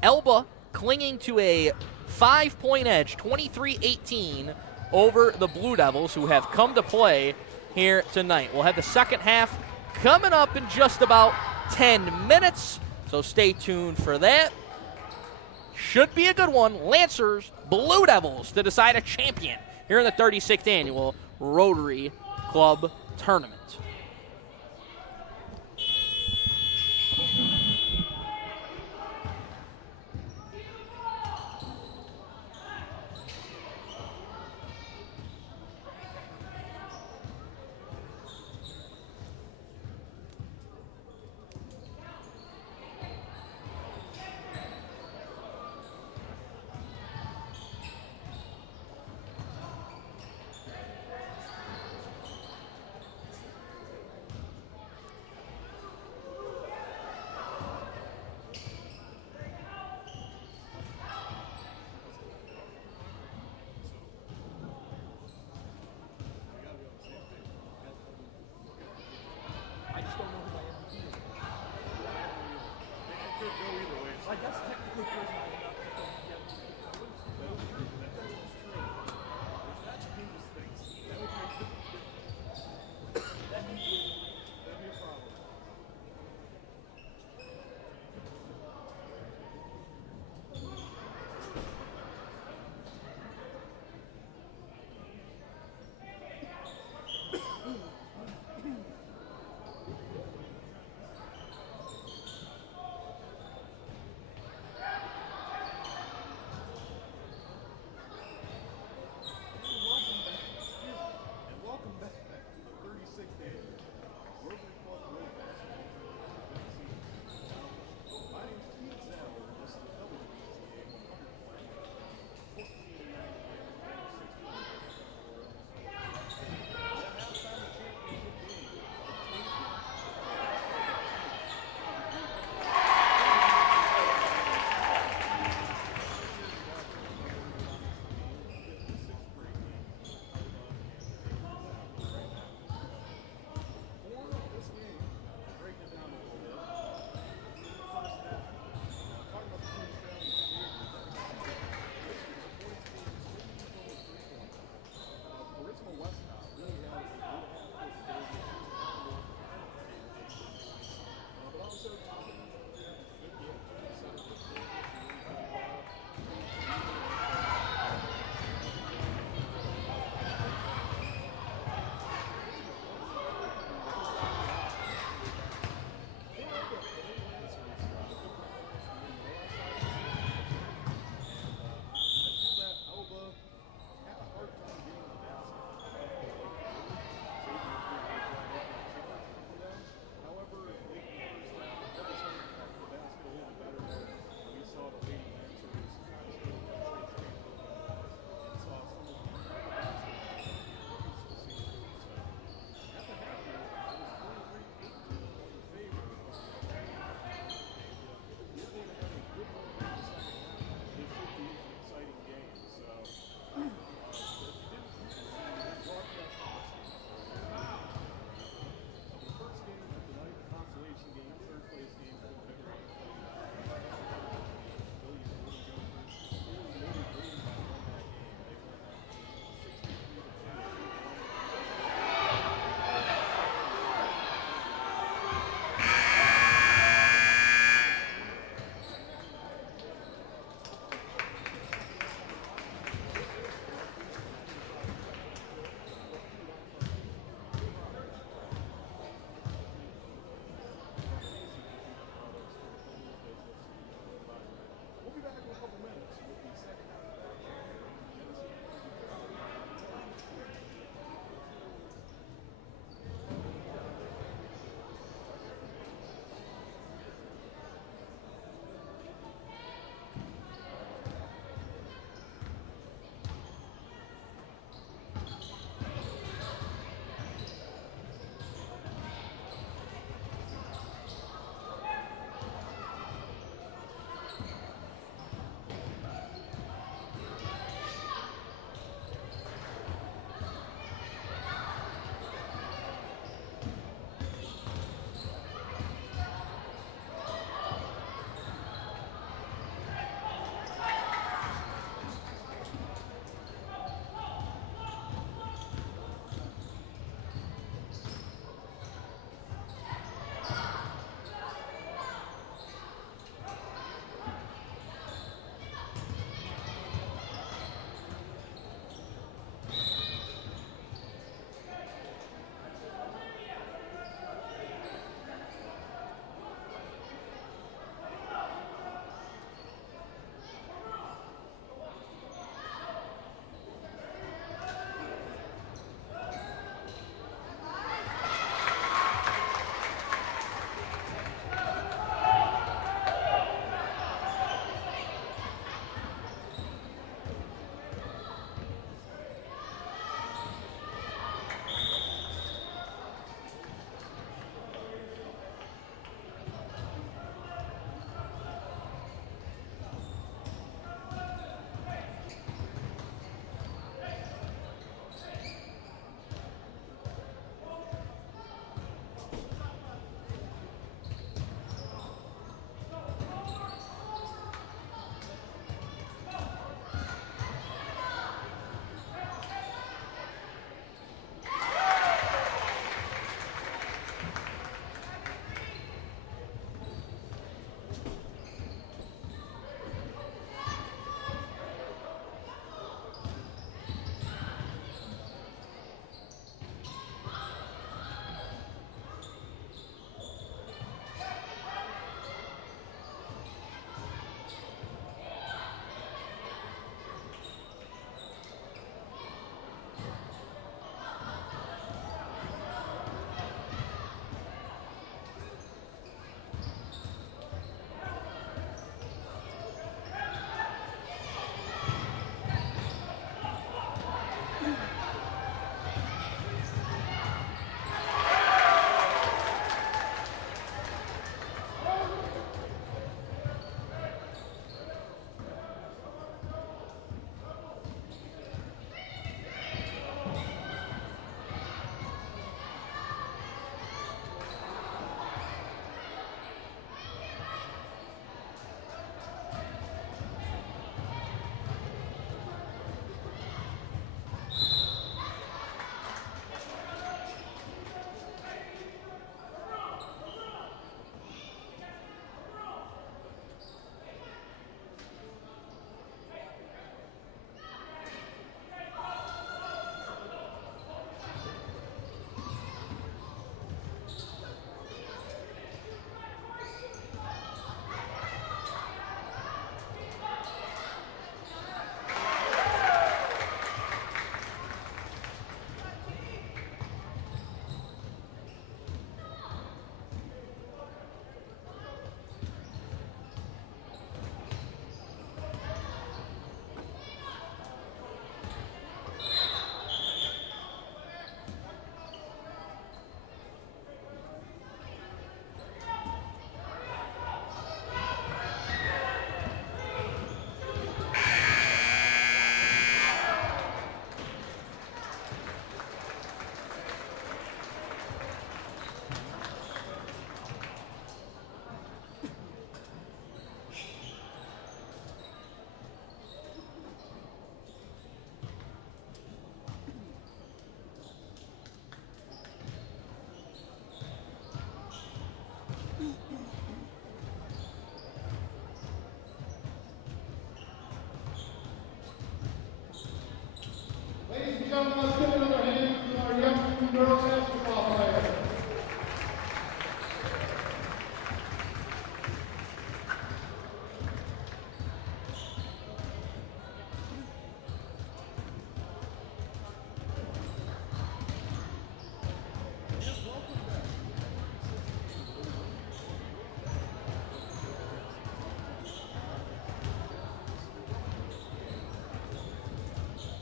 Elba clinging to a 5-point edge, 23-18, over the Blue Devils, who have come to play here tonight. We'll have the second half coming up in just about 10 minutes, so stay tuned for that. Should be a good one. Lancers, Blue Devils to decide a champion here in the 36th Annual Rotary Club Tournament.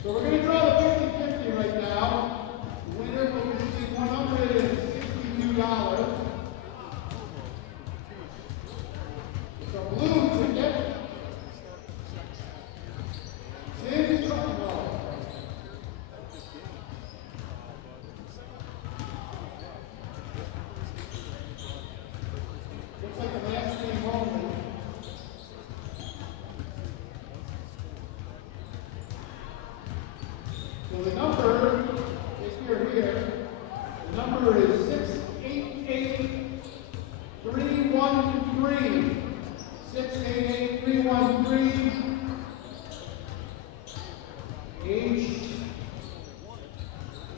So we're going to draw the 50-50 right now. The winner will receive $162. It's a blue ticket. Looks like the last game only. So the number, if you're here, the number is 688-313. 688-313.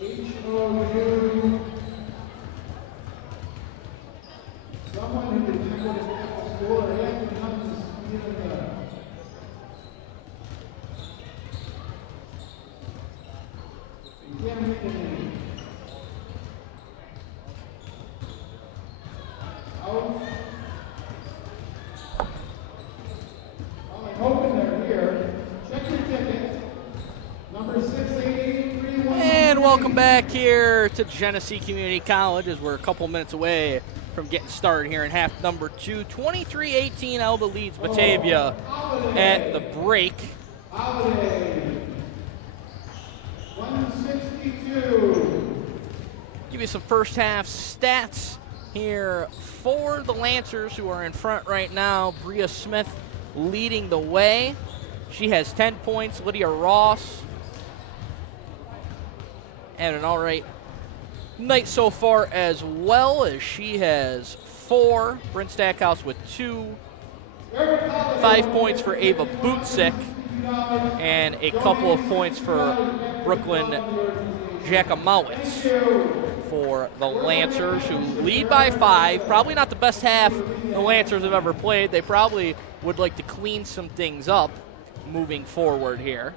H-O-U. Someone who did not go to the school or had to come to speed of the. You can't read the name. Out. Well, I'm hoping they're here. Check your ticket. Number 688-313. And welcome back here to Genesee Community College as we're a couple minutes away from getting started here in half number 2. 23-18, Elba leads Batavia at the break. Holiday. 162. Give you some first half stats here for the Lancers, who are in front right now. Bria Smith leading the way. She has 10 points. Lydia Ross had an all right night so far as well, as she has 4. Bryn Stackhouse with 2. 5 points for Ava Bootsick, and a couple of points for Brooklyn Jackimowitz for the Lancers, who lead by 5. Probably not the best half the Lancers have ever played. They probably would like to clean some things up moving forward here.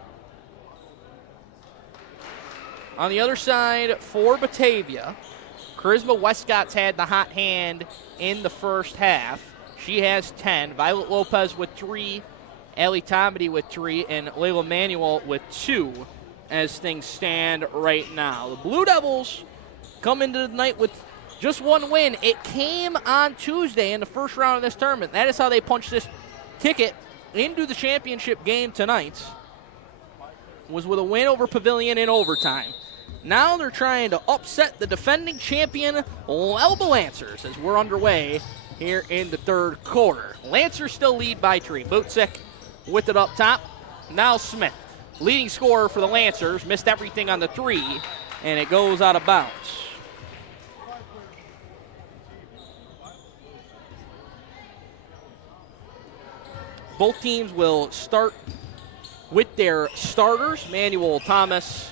On the other side for Batavia, Charisma Westcott's had the hot hand in the first half. She has 10. Violet Lopez with 3, Allie Tomedy with 3, and Layla Manuel with 2 as things stand right now. The Blue Devils come into the night with just 1 win. It came on Tuesday in the first round of this tournament. That is how they punched this ticket into the championship game tonight, was with a win over Pavilion in overtime. Now they're trying to upset the defending champion Elba Lancers as we're underway here in the third quarter. Lancers still lead by 3. Bootsick with it up top. Now Smith, leading scorer for the Lancers, missed everything on the 3, and it goes out of bounds. Both teams will start with their starters. Manuel, Thomas,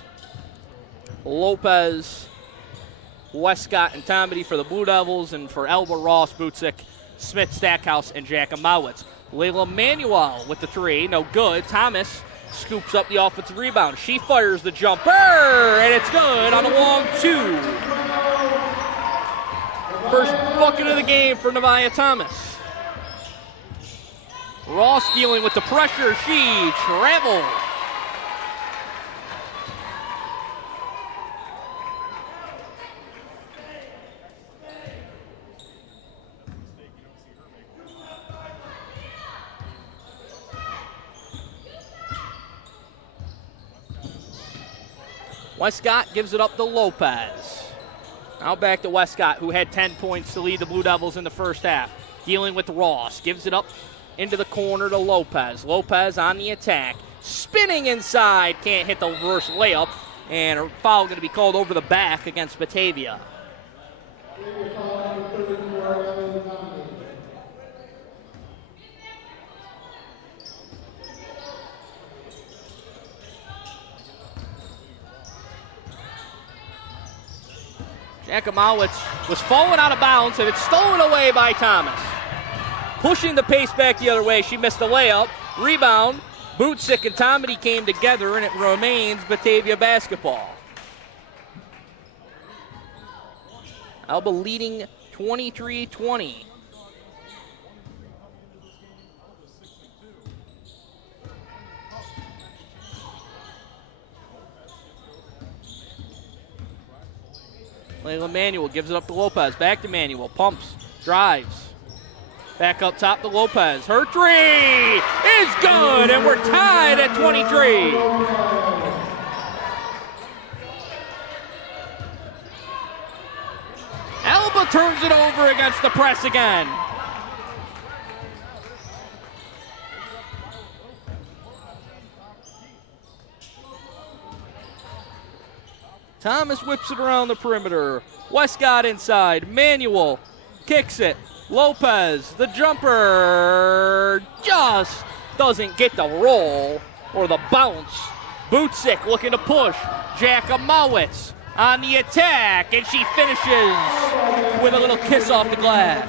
Lopez, Westcott, and Tomedy for the Blue Devils, and for Elba, Ross, Bootsick, Smith, Stackhouse, and Jackimowitz. Layla Manuel with the 3, no good. Thomas scoops up the offensive rebound. She fires the jumper, and it's good on a long 2. First bucket of the game for Nevaeh Thomas. Ross dealing with the pressure. She travels. Westcott gives it up to Lopez. Now back to Westcott, who had 10 points to lead the Blue Devils in the first half. Dealing with Ross. Gives it up into the corner to Lopez. Lopez on the attack. Spinning inside. Can't hit the reverse layup. And a foul going to be called over the back against Batavia. Jackimowitz was falling out of bounds, and it's stolen away by Thomas. Pushing the pace back the other way, she missed the layup. Rebound, Bootsick and Tomedy came together, and it remains Batavia basketball. Elba leading 23-20. Layla Manuel gives it up to Lopez. Back to Manuel. Pumps. Drives. Back up top to Lopez. Her three is good, and we're tied at 23. Elba turns it over against the press again. Thomas whips it around the perimeter. Westcott inside. Manuel kicks it. Lopez, the jumper, just doesn't get the roll or the bounce. Bootsick looking to push. Jakamowicz on the attack, and she finishes with a little kiss off the glass.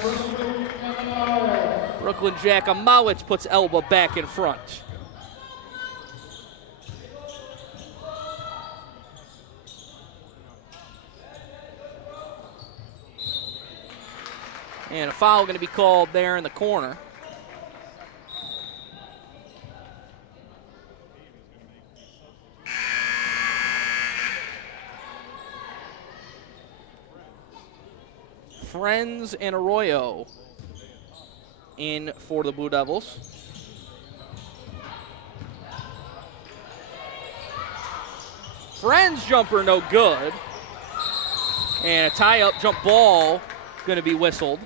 Brooklyn Jakamowicz puts Elba back in front. And a foul going to be called there in the corner. Friends and Arroyo in for the Blue Devils. Friends jumper no good. And a tie-up jump ball going to be whistled.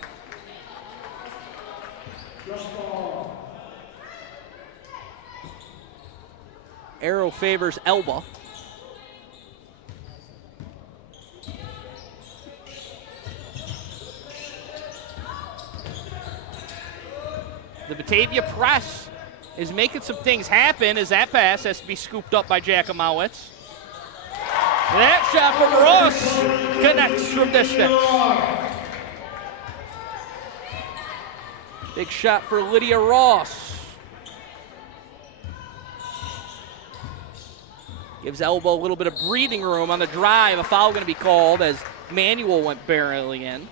Arrow favors Elba. The Batavia press is making some things happen as that pass has to be scooped up by Jakamowicz. That shot from Ross connects from distance. Big shot for Lydia Ross. Gives Elba a little bit of breathing room on the drive. A foul going to be called as Manuel went barreling in.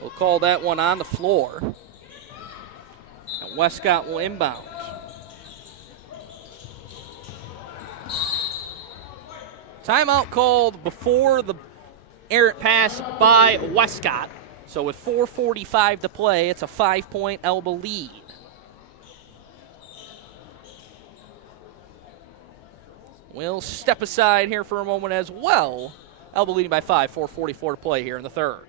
We'll call that one on the floor. And Westcott will inbound. Timeout called before the errant pass by Westcott. So with 4:45 to play, it's a 5-point Elba lead. We'll step aside here for a moment as well. Elba leading by 5, 4:44 to play here in the third.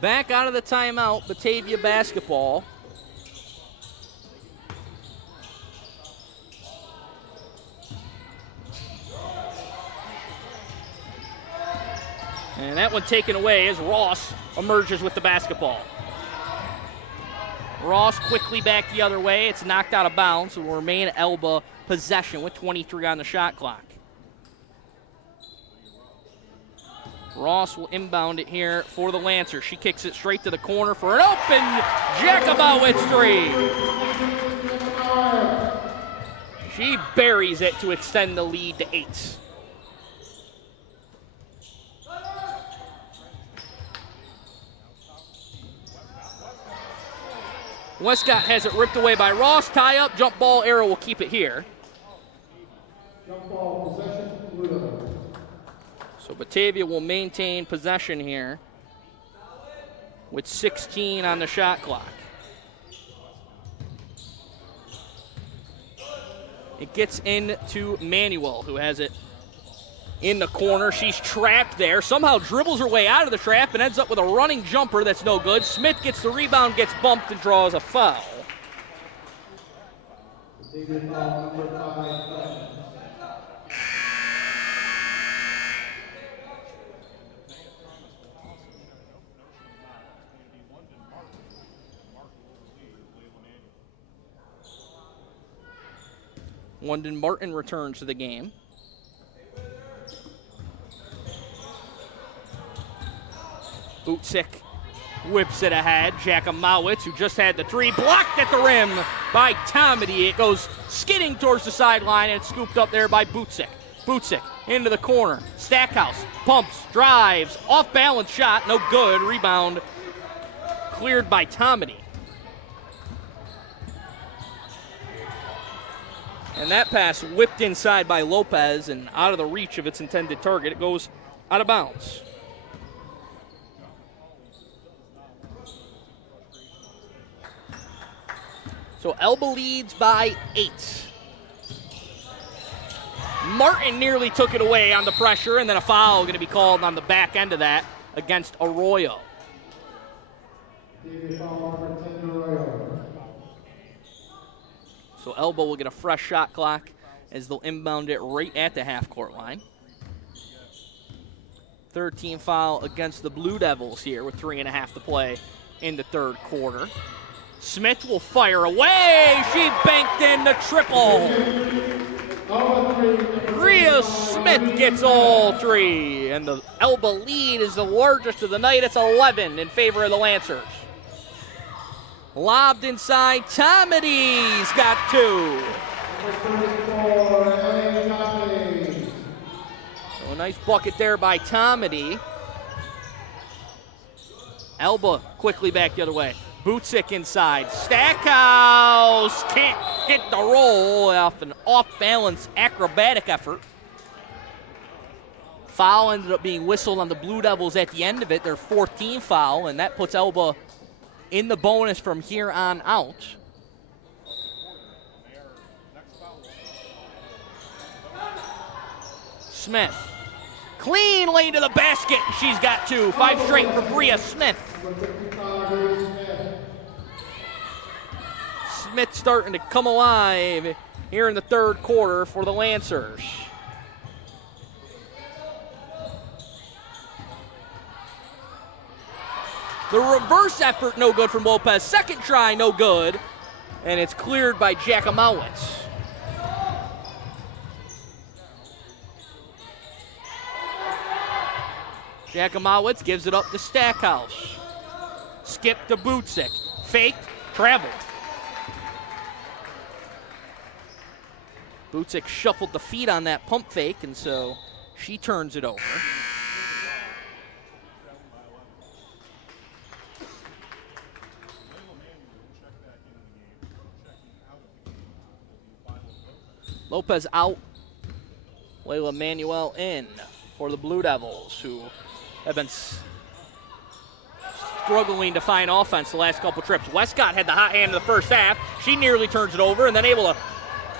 Back out of the timeout, Batavia basketball. And that one taken away as Ross emerges with the basketball. Ross quickly back the other way. It's knocked out of bounds, so will remain Elba possession with 23 on the shot clock. Ross will inbound it here for the Lancers. She kicks it straight to the corner for an open Jakamowicz three. She buries it to extend the lead to 8. Westcott has it ripped away by Ross. Tie up, jump ball, Arrow will keep it here. Jump ball, possession, Blue. So Batavia will maintain possession here with 16 on the shot clock. It gets into Manuel, who has it in the corner. She's trapped there. Somehow dribbles her way out of the trap and ends up with a running jumper that's no good. Smith gets the rebound, gets bumped, and draws a foul. London Martin returns to the game. Bootsick whips it ahead. Jakamowicz, who just had the three, blocked at the rim by Tomedy. It goes skidding towards the sideline, and it's scooped up there by Bootsick. Bootsick into the corner. Stackhouse pumps, drives, off-balance shot, no good. Rebound cleared by Tomedy. And that pass whipped inside by Lopez and out of the reach of its intended target. It goes out of bounds. So Elba leads by 8. Martin nearly took it away on the pressure, and then a foul going to be called on the back end of that against Arroyo. So Elba will get a fresh shot clock as they'll inbound it right at the half-court line. 13 foul against the Blue Devils here with 3.5 to play in the third quarter. Smith will fire away. She banked in the triple. Rhea Smith gets all 3, and the Elba lead is the largest of the night. It's 11 in favor of the Lancers. Lobbed inside, Tomedy's got 2. So a nice bucket there by Tomedy. Elba quickly back the other way. Bootsick inside. Stackhouse can't get the roll off an off-balance acrobatic effort. Foul ended up being whistled on the Blue Devils at the end of it, their 14th foul, and that puts Elba in the bonus from here on out. Smith. Clean lane to the basket. She's got 2. 5 straight for Bria Smith. Smith starting to come alive here in the third quarter for the Lancers. The reverse effort, no good from Lopez. Second try, no good. And it's cleared by Jakamowicz. Jakamowicz gives it up to Stackhouse. Skip to Bootsick. Fake, travel. Bootsick shuffled the feet on that pump fake, and so she turns it over. Lopez out. Layla Manuel in for the Blue Devils, who have been struggling to find offense the last couple trips. Westcott had the hot hand in the first half. She nearly turns it over and then able to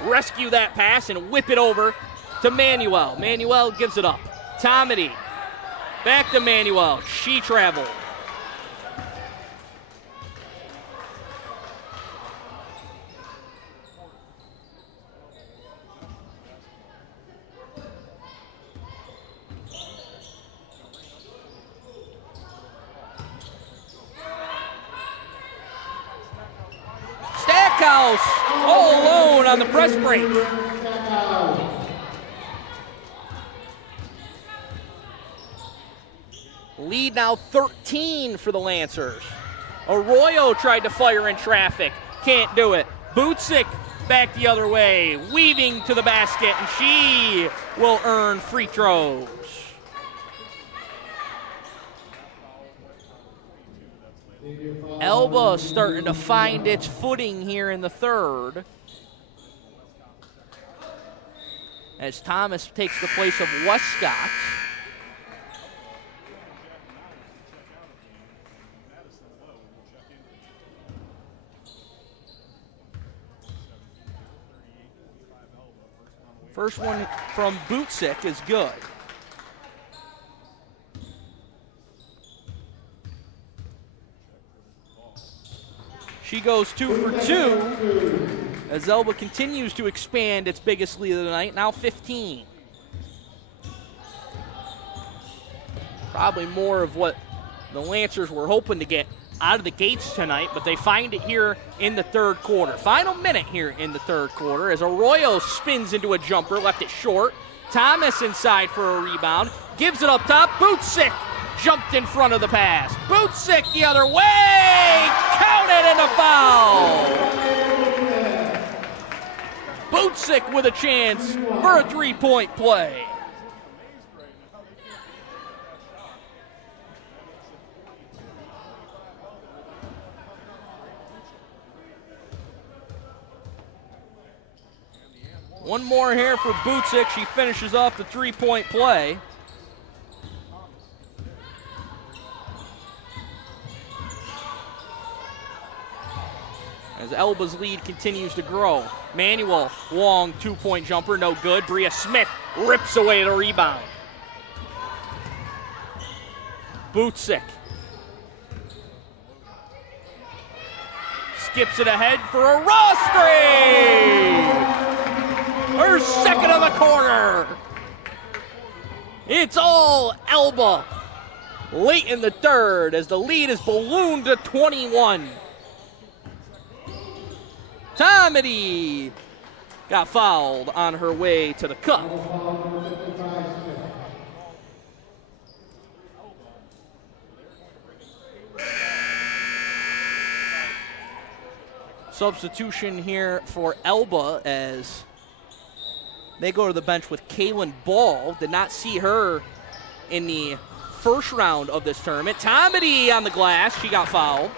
rescue that pass and whip it over to Manuel. Manuel gives it up. Tomedy. Back to Manuel. She traveled. Stackhouse all alone on the press break. Lead now 13 for the Lancers. Arroyo tried to fire in traffic. Can't do it. Bootsick back the other way. Weaving to the basket, and she will earn free throws. Elba starting to find its footing here in the third, as Thomas takes the place of Westcott. First one from Bootsick is good. She goes 2 for 2 as Elba continues to expand its biggest lead of the night, now 15. Probably more of what the Lancers were hoping to get out of the gates tonight, but they find it here in the third quarter. Final minute here in the third quarter as Arroyo spins into a jumper, left it short. Thomas inside for a rebound, gives it up top. Bootsick jumped in front of the pass. Bootsick the other way, counted and a foul. Bootsick with a chance for a three-point play. One more here for Bootsick. She finishes off the three-point play. As Elba's lead continues to grow. Manuel, long two-point jumper, no good. Bria Smith rips away the rebound. Bootsick skips it ahead for a Rostri! Her second of the quarter. It's all Elba late in the third as the lead is ballooned to 21. Tomedy got fouled on her way to the cup. Substitution here for Elba as they go to the bench with Kaylin Ball. Did not see her in the first round of this tournament. Tomedy on the glass. She got fouled.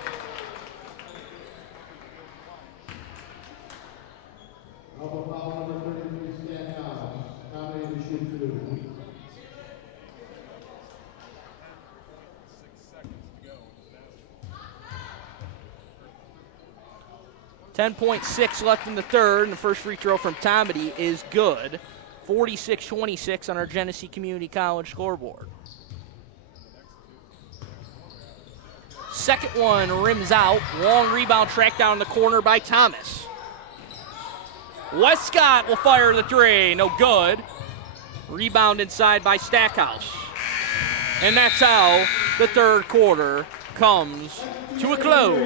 Tomedy 10.6 left in the third, and the first free throw from Tomedy is good. 46-26 on our Genesee Community College scoreboard. Second one rims out. Long rebound tracked down in the corner by Thomas. Westcott will fire the three. No good. Rebound inside by Stackhouse. And that's how the third quarter comes to a close.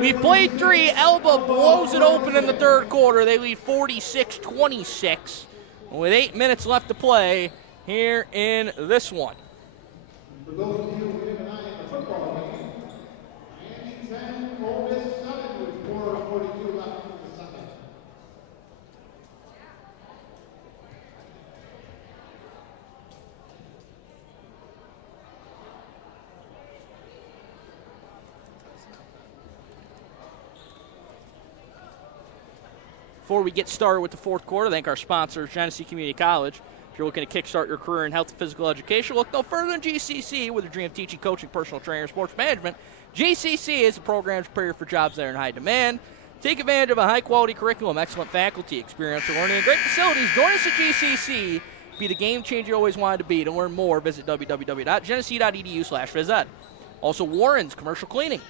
We've played three. Elba blows it open in the third quarter. They lead 46-26 with 8 minutes left to play here in this one. For those of you who keep an eye on the football game, Miami 10, Ole Miss 7 with 4:42 left in the second. Before we get started with the fourth quarter, thank our sponsors, Genesee Community College. If you're looking to kickstart your career in health and physical education, look no further than GCC with a dream of teaching, coaching, personal training, or sports management. GCC is a program to prepare you for jobs that are in high demand. Take advantage of a high-quality curriculum, excellent faculty, experiential learning, and great facilities. Join us at GCC. Be the game changer you always wanted to be. To learn more, visit www.genesee.edu/phys ed. Also, Warren's Commercial Cleaning.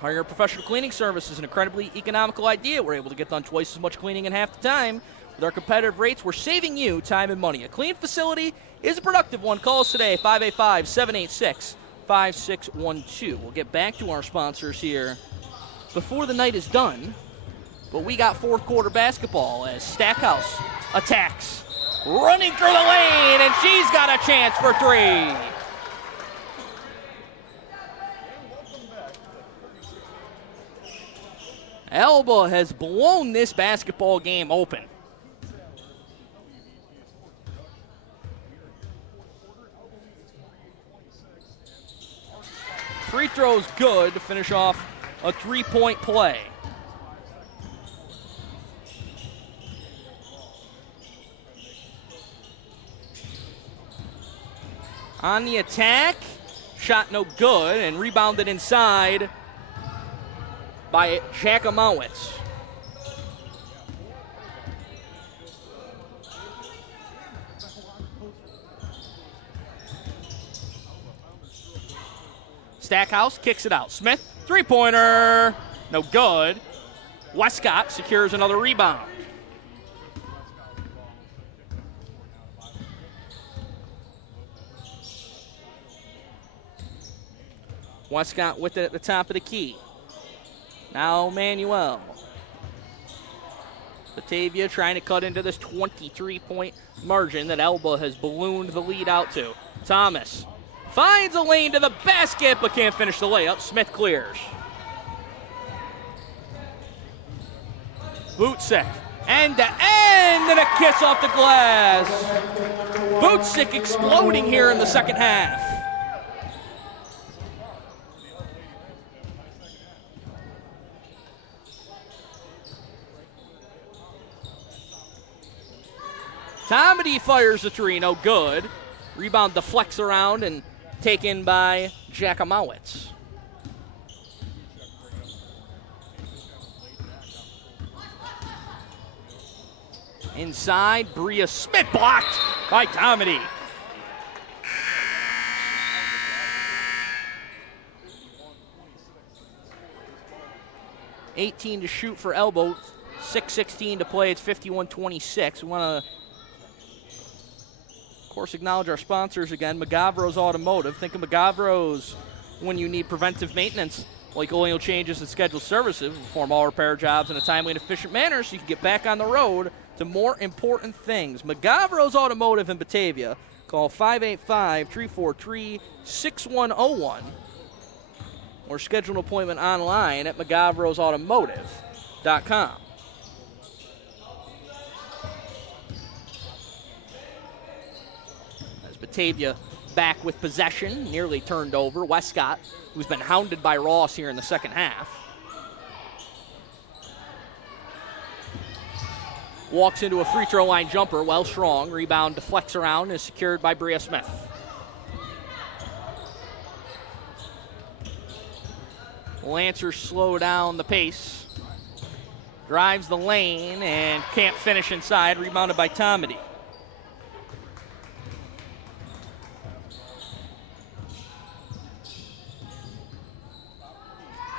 Hire a professional cleaning service is an incredibly economical idea. We're able to get done twice as much cleaning in half the time. With our competitive rates, we're saving you time and money. A clean facility is a productive one. Call us today, 585-786-5612. We'll get back to our sponsors here before the night is done. But we got fourth quarter basketball as Stackhouse attacks. Running through the lane, and she's got a chance for three. Elba has blown this basketball game open. Free throw's good to finish off a three-point play. On the attack, shot no good, and rebounded inside by Jakamowicz. Stackhouse kicks it out. Smith, three-pointer, no good. Westcott secures another rebound. Westcott with it at the top of the key. Now Manuel. Batavia trying to cut into this 23-point margin that Elba has ballooned the lead out to. Thomas finds a lane to the basket but can't finish the layup. Smith clears. Bootsick, end to end, and a kiss off the glass. Bootsick exploding here in the second half. Tomedy fires the three, no good. Rebound deflects around and taken by Jakamowicz. Inside, Bria Smith blocked by Tomedy. $18 to shoot for Elbow, 6:16 to play. It's 51-26. We want to, of course, acknowledge our sponsors again. Magavro's Automotive. Think of Magavro's when you need preventive maintenance, like oil changes and scheduled services. We perform all repair jobs in a timely and efficient manner so you can get back on the road to more important things. Magavro's Automotive in Batavia. Call 585-343-6101 or schedule an appointment online at magavrosautomotive.com. As Batavia back with possession, nearly turned over. Westcott, who's been hounded by Ross here in the second half, walks into a free throw line jumper, well strong. Rebound deflects around and is secured by Bria Smith. Lancers slow down the pace. Drives the lane and can't finish inside. Rebounded by Tomedy.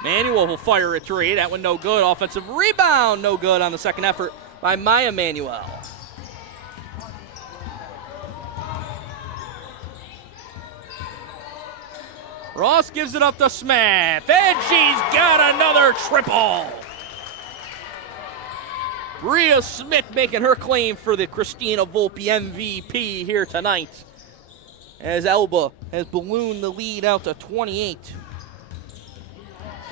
Manuel will fire a three. That one no good. Offensive rebound, no good on the second effort by Maya Manuel. Ross gives it up to Smith, and she's got another triple. Bria Smith making her claim for the Christina Volpe MVP here tonight, as Elba has ballooned the lead out to 28.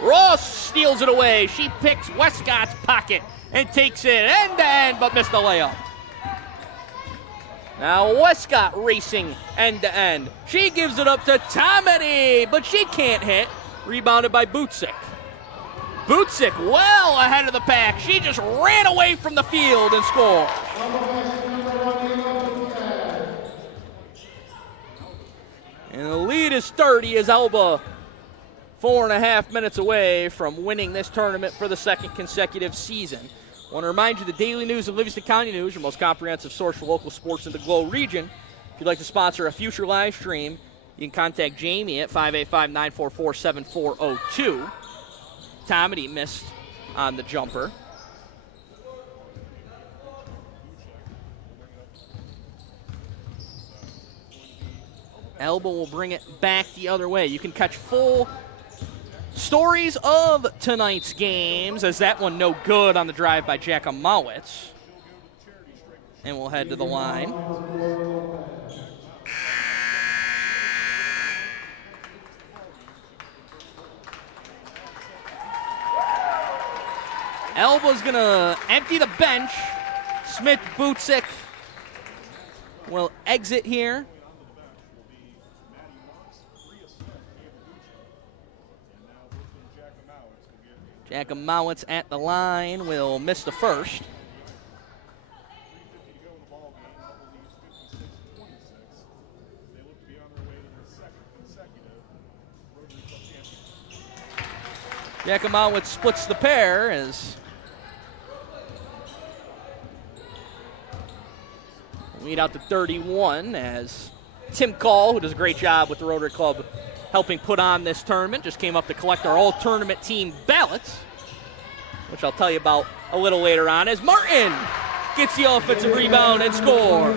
Ross steals it away. She picks Westcott's pocket and takes it end to end, but missed the layup. Now Westcott racing end to end. She gives it up to Tomedy, but she can't hit. Rebounded by Bootsick. Bootsick well ahead of the pack. She just ran away from the field and scored. And the lead is 30 as Elba 4.5 minutes away from winning this tournament for the second consecutive season. I want to remind you the Daily News of Livingston County News, your most comprehensive source for local sports in the Glow region. If you'd like to sponsor a future live stream, you can contact Jamie at 585-944-7402. Tomedy missed on the jumper. Elba will bring it back the other way. You can catch full stories of tonight's games, as that one no good on the drive by Jakamowicz. And we'll head to the line. Elba's going to empty the bench. Smith Bootsick will exit here. Jakamowicz at the line will miss the first. Jakamowicz splits the pair as lead out to 31 as Tim Call, who does a great job with the Rotary Club helping put on this tournament, just came up to collect our all-tournament team ballots, which I'll tell you about a little later on, as Martin gets the offensive rebound and scores.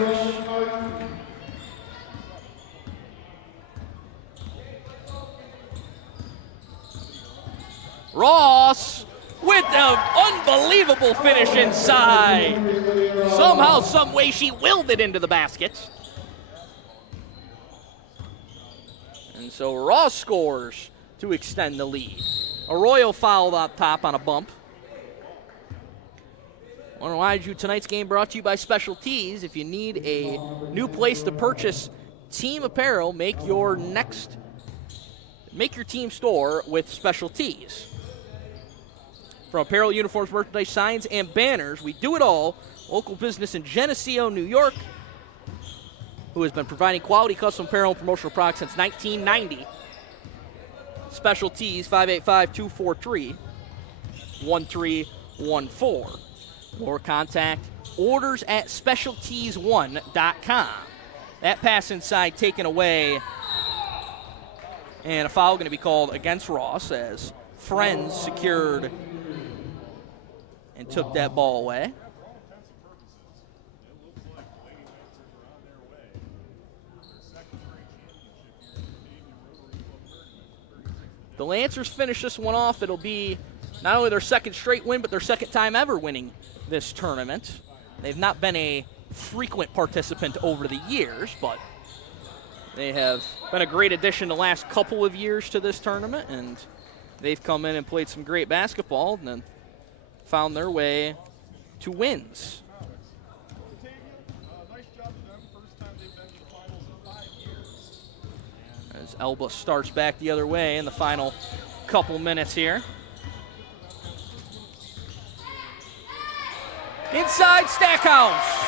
Ross with an unbelievable finish inside. Somehow, some way, she willed it into the basket. And so Ross scores to extend the lead. Arroyo fouled up top on a bump. I want to remind you, tonight's game brought to you by Special Tees. If you need a new place to purchase team apparel, make your team store with Special Tees. From apparel, uniforms, merchandise, signs, and banners, we do it all. Local business in Geneseo, New York, who has been providing quality custom apparel and promotional products since 1990. Special Tees, 585-243-1314. Or contact orders at specialtees1.com. That pass inside taken away. And a foul going to be called against Ross as Friends secured and took that ball away. The Lancers finish this one off. It'll be not only their second straight win, but their second time ever winning this tournament. They've not been a frequent participant over the years, but they have been a great addition the last couple of years to this tournament, and they've come in and played some great basketball and then found their way to wins. As Elba starts back the other way in the final couple minutes here. Inside Stackhouse.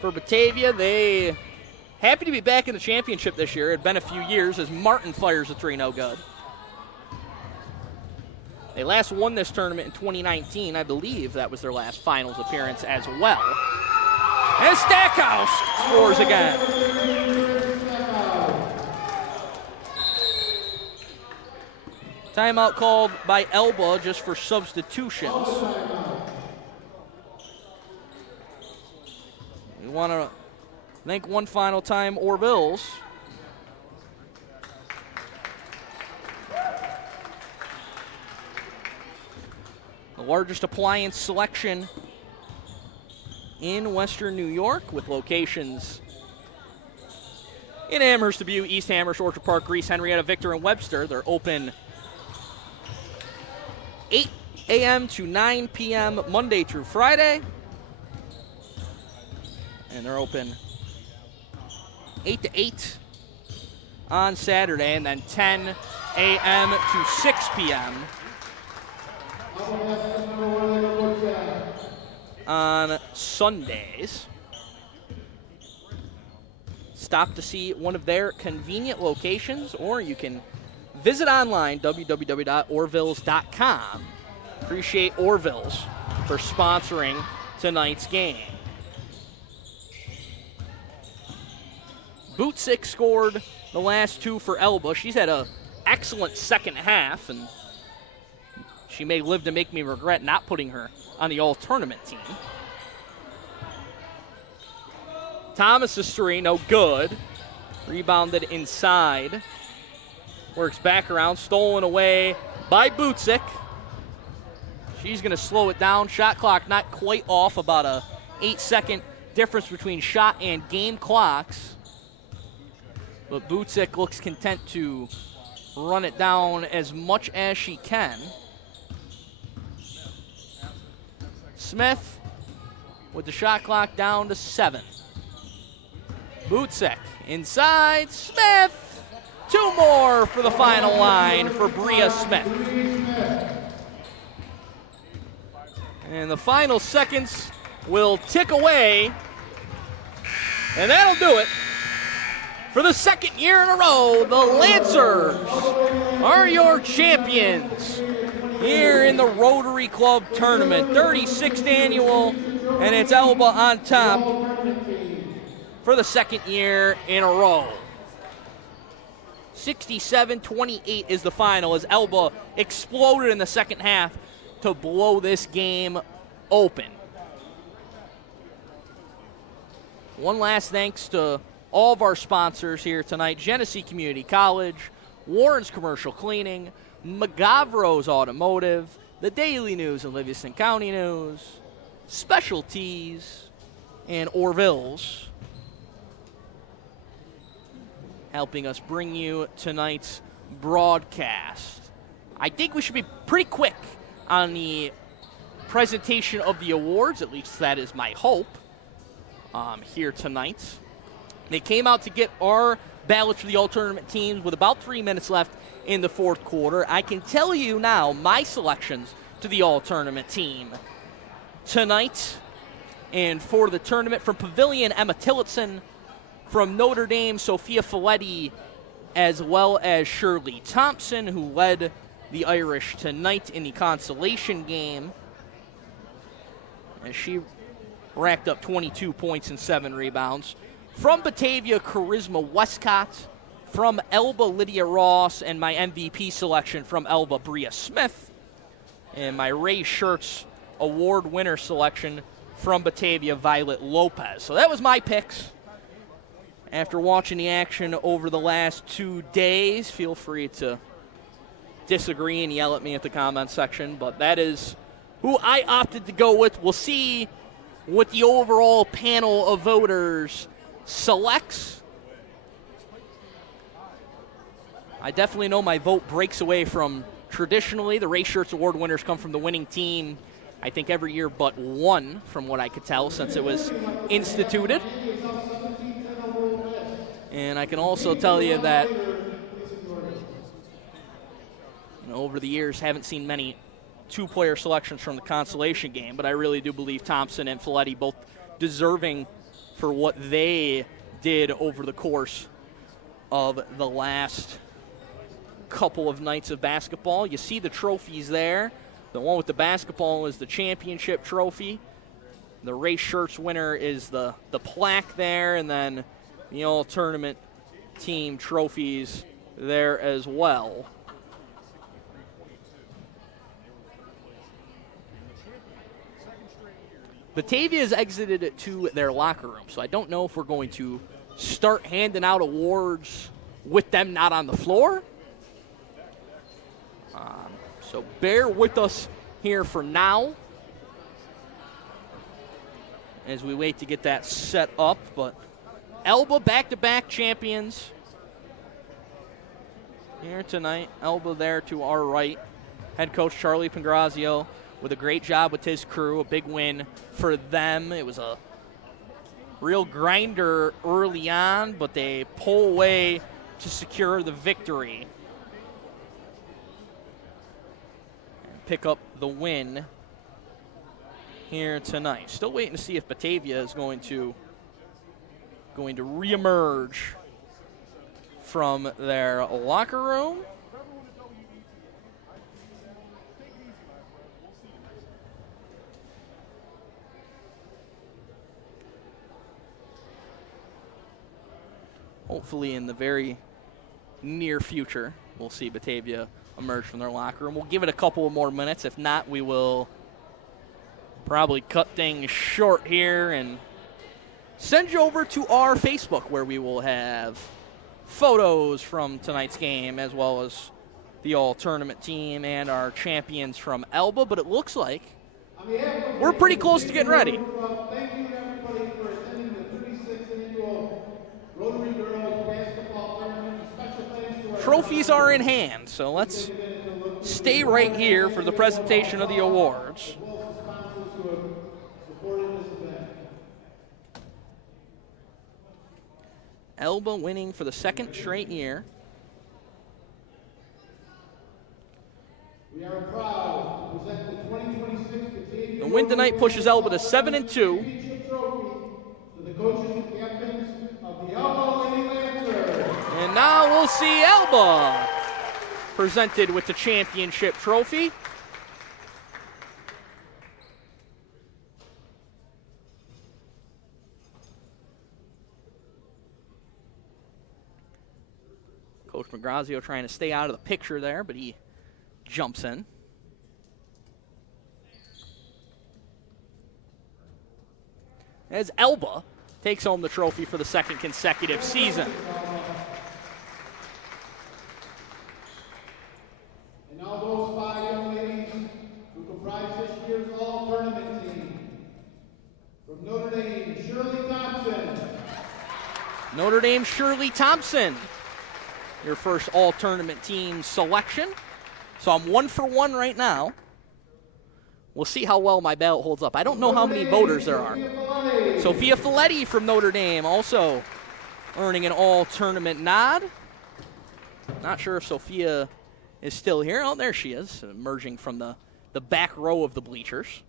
For Batavia, they happy to be back in the championship this year. It had been a few years as Martin fires a three no good. They last won this tournament in 2019. I believe that was their last finals appearance as well. And Stackhouse scores again. Timeout called by Elba just for substitutions. We want to thank one final time Orville's. The largest appliance selection in Western New York with locations in Amherst, Dubuque, East Amherst, Orchard Park, Greece, Henrietta, Victor, and Webster. They're open 8 a.m. to 9 p.m. Monday through Friday. And they're open 8 to 8 on Saturday, and then 10 a.m. to 6 p.m. on Sundays. Stop to see one of their convenient locations, or you can visit online, www.orvilles.com. Appreciate Orville's for sponsoring tonight's game. Bootsick scored the last two for Elba. She's had an excellent second half, and she may live to make me regret not putting her on the all-tournament team. Thomas's three, no good. Rebounded inside. Works back around, stolen away by Bootsick. She's going to slow it down. Shot clock not quite off, about a 8-second difference between shot and game clocks. But Bootsick looks content to run it down as much as she can. Smith with the shot clock down to 7. Bootsick inside. Smith. 2 more for the final line for Bria Smith. And the final seconds will tick away. And that'll do it. For the second year in a row, the Lancers are your champions here in the Rotary Club tournament. 36th annual, and it's Elba on top for the second year in a row. 67-28 is the final as Elba exploded in the second half to blow this game open. One last thanks to all of our sponsors here tonight: Genesee Community College, Warren's Commercial Cleaning, McGavro's Automotive, the Daily News and Livingston County News, Specialties, and Orville's, helping us bring you tonight's broadcast. I think we should be pretty quick on the presentation of the awards, at least that is my hope, here tonight. They came out to get our ballots for the all-tournament teams with about 3 minutes left in the fourth quarter. I can tell you now my selections to the all-tournament team tonight. And for the tournament, from Pavilion, Emma Tillotson; from Notre Dame, Sophia Folletti, as well as Shirley Thompson, who led the Irish tonight in the consolation game, as she racked up 22 points and 7 rebounds. From Batavia, Charisma Westcott; from Elba, Lydia Ross; and my MVP selection from Elba, Bria Smith; and my Ray Shirts award winner selection from Batavia, Violet Lopez. So that was my picks. After watching the action over the last 2 days, feel free to disagree and yell at me at the comment section, but that is who I opted to go with. We'll see what the overall panel of voters selects. I definitely know my vote breaks away from traditionally the Ray Shirts Award winners come from the winning team, I think every year but one, from what I could tell, since it was instituted. And I can also tell you that over the years haven't seen many two-player selections from the consolation game, but I really do believe Thompson and Folletti both deserving for what they did over the course of the last couple of nights of basketball. You see the trophies there. The one with the basketball is the championship trophy. The Ray Shirts winner is the plaque there, and then the all-tournament team trophies there as well. Batavia has exited to their locker room, so I don't know if we're going to start handing out awards with them not on the floor. So bear with us here for now as we wait to get that set up. But Elba, back-to-back champions here tonight. Elba there to our right. Head coach Charlie Pangrazio with a great job with his crew, a big win for them. It was a real grinder early on, but they pull away to secure the victory and pick up the win here tonight. Still waiting to see if Batavia is going to reemerge from their locker room. Hopefully in the very near future, we'll see Batavia emerge from their locker room. We'll give it a couple more minutes. If not, we will probably cut things short here and send you over to our Facebook, where we will have photos from tonight's game as well as the all-tournament team and our champions from Elba. But it looks like we're pretty close to getting ready. Thank you, everybody, for attending the 36th annual Rotary Girls Basketball Tournament. Special thanks to our Trophies are in hand, so let's stay right here for the presentation of the awards. sponsors who have supported this event. Elba winning for the second straight year. We are proud to present the 2026 Batavia The win tonight pushes Elba to 7-2. Championship Trophy to the coaches and captains of the Elba Lady Lancers. And now we'll see Elba presented with the championship trophy. Coach Pangrazio trying to stay out of the picture there, but he jumps in. As Elba takes home the trophy for the second consecutive season. And now those 5 young ladies who comprise this year's all-tournament team. From Notre Dame, Shirley Thompson. Notre Dame, Shirley Thompson, your first all-tournament team selection. So I'm 1 for 1 right now. We'll see how well my ballot holds up. I don't know how many voters there are. Sophia Folletti from Notre Dame also earning an all-tournament nod. Not sure if Sophia is still here. Oh, there she is, emerging from the back row of the bleachers.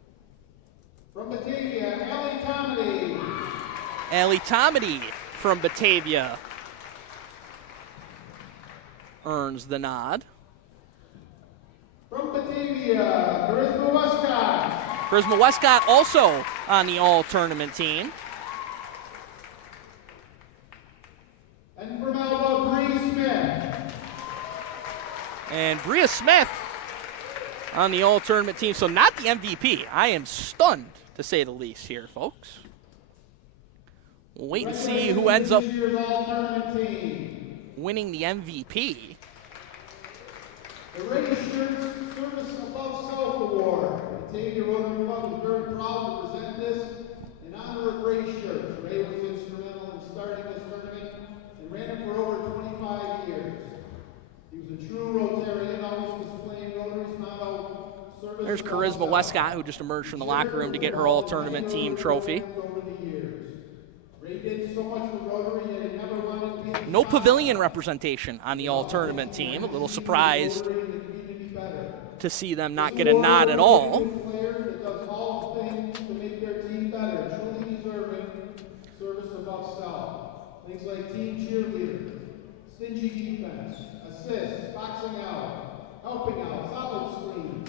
From Batavia, Allie Tomedy. Allie Tomedy from Batavia earns the nod. From Batavia, Charisma Westcott. Charisma Westcott also on the all-tournament team. And from Elba, Bree Smith. And Bria Smith on the all-tournament team, so not the MVP. I am stunned, to say the least here, folks. We'll wait and see who ends up winning the MVP. The Race Shirts Service Above Self Award. Batavia Rotary Club is very proud to present this in honor of Race Shirts. Ray was instrumental in starting this tournament and ran it for over 25 years. He was a true Rotarian, always displaying Rotary's motto, service. There's Charisma Westcott, who just emerged from the locker room to get her all-tournament team trophy. Ray did so much for Rotary that he never wanted to be. No pavilion representation on the all-tournament team. A little surprised to see them not get a nod at all. Things like team cheerleader, stingy defense, assists, boxing out, helping out, solid screen.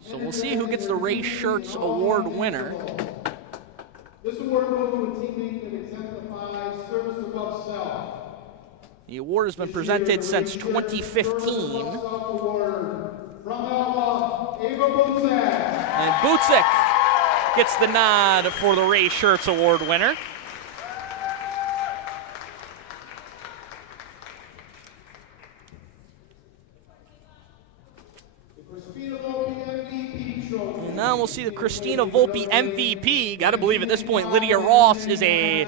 So we'll see who gets the Race Shirts Award winner. This award goes to a teammate that exemplifies service above self. The award has been presented since 2015. From Elba, Ava Butzek. And Butzek gets the nod for the Race Shirts Award winner. And now we'll see the Christina Volpe MVP. Got to believe at this point Lydia Ross is a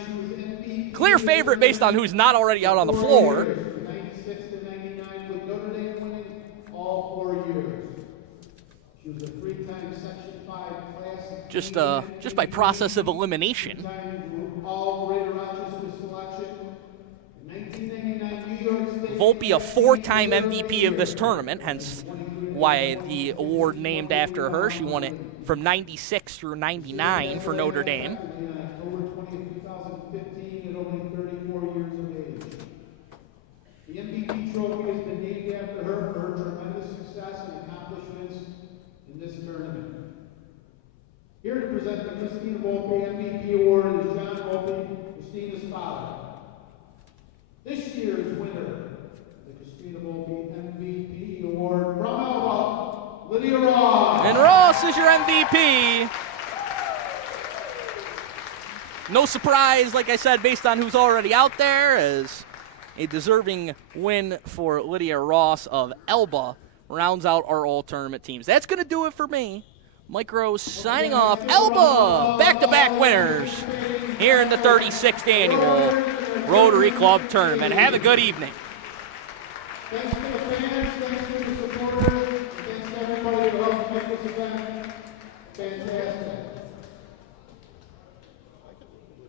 clear favorite based on who's not already out on the floor. 96 to 99 with Notre Dame winning all 4 years. She was a 3-time Section 5 class. Just by process of elimination. All Greater Rochester selection. In 1999, New York State. Volpe, a 4-time MVP of this tournament, hence why the award named after her. She won it from 96 through 99 for Notre Dame. October 20th, 2015, at only 34 years of age. The MVP trophy has been named after her for her tremendous success and accomplishments in this tournament. Here to present the Christina Volpe MVP Award is John Volpe, Christina's father. This year's winner of the Christina Volpe MVP Award from Elba, Lydia Ross. And Ross is your MVP. No surprise, like I said, based on who's already out there, as a deserving win for Lydia Ross of Elba rounds out our all-tournament teams. That's going to do it for me. Mike Rose signing off. Elba, back-to-back winners here in the 36th annual Rotary Club Tournament. Have a good evening. Thanks to the fans. Thanks to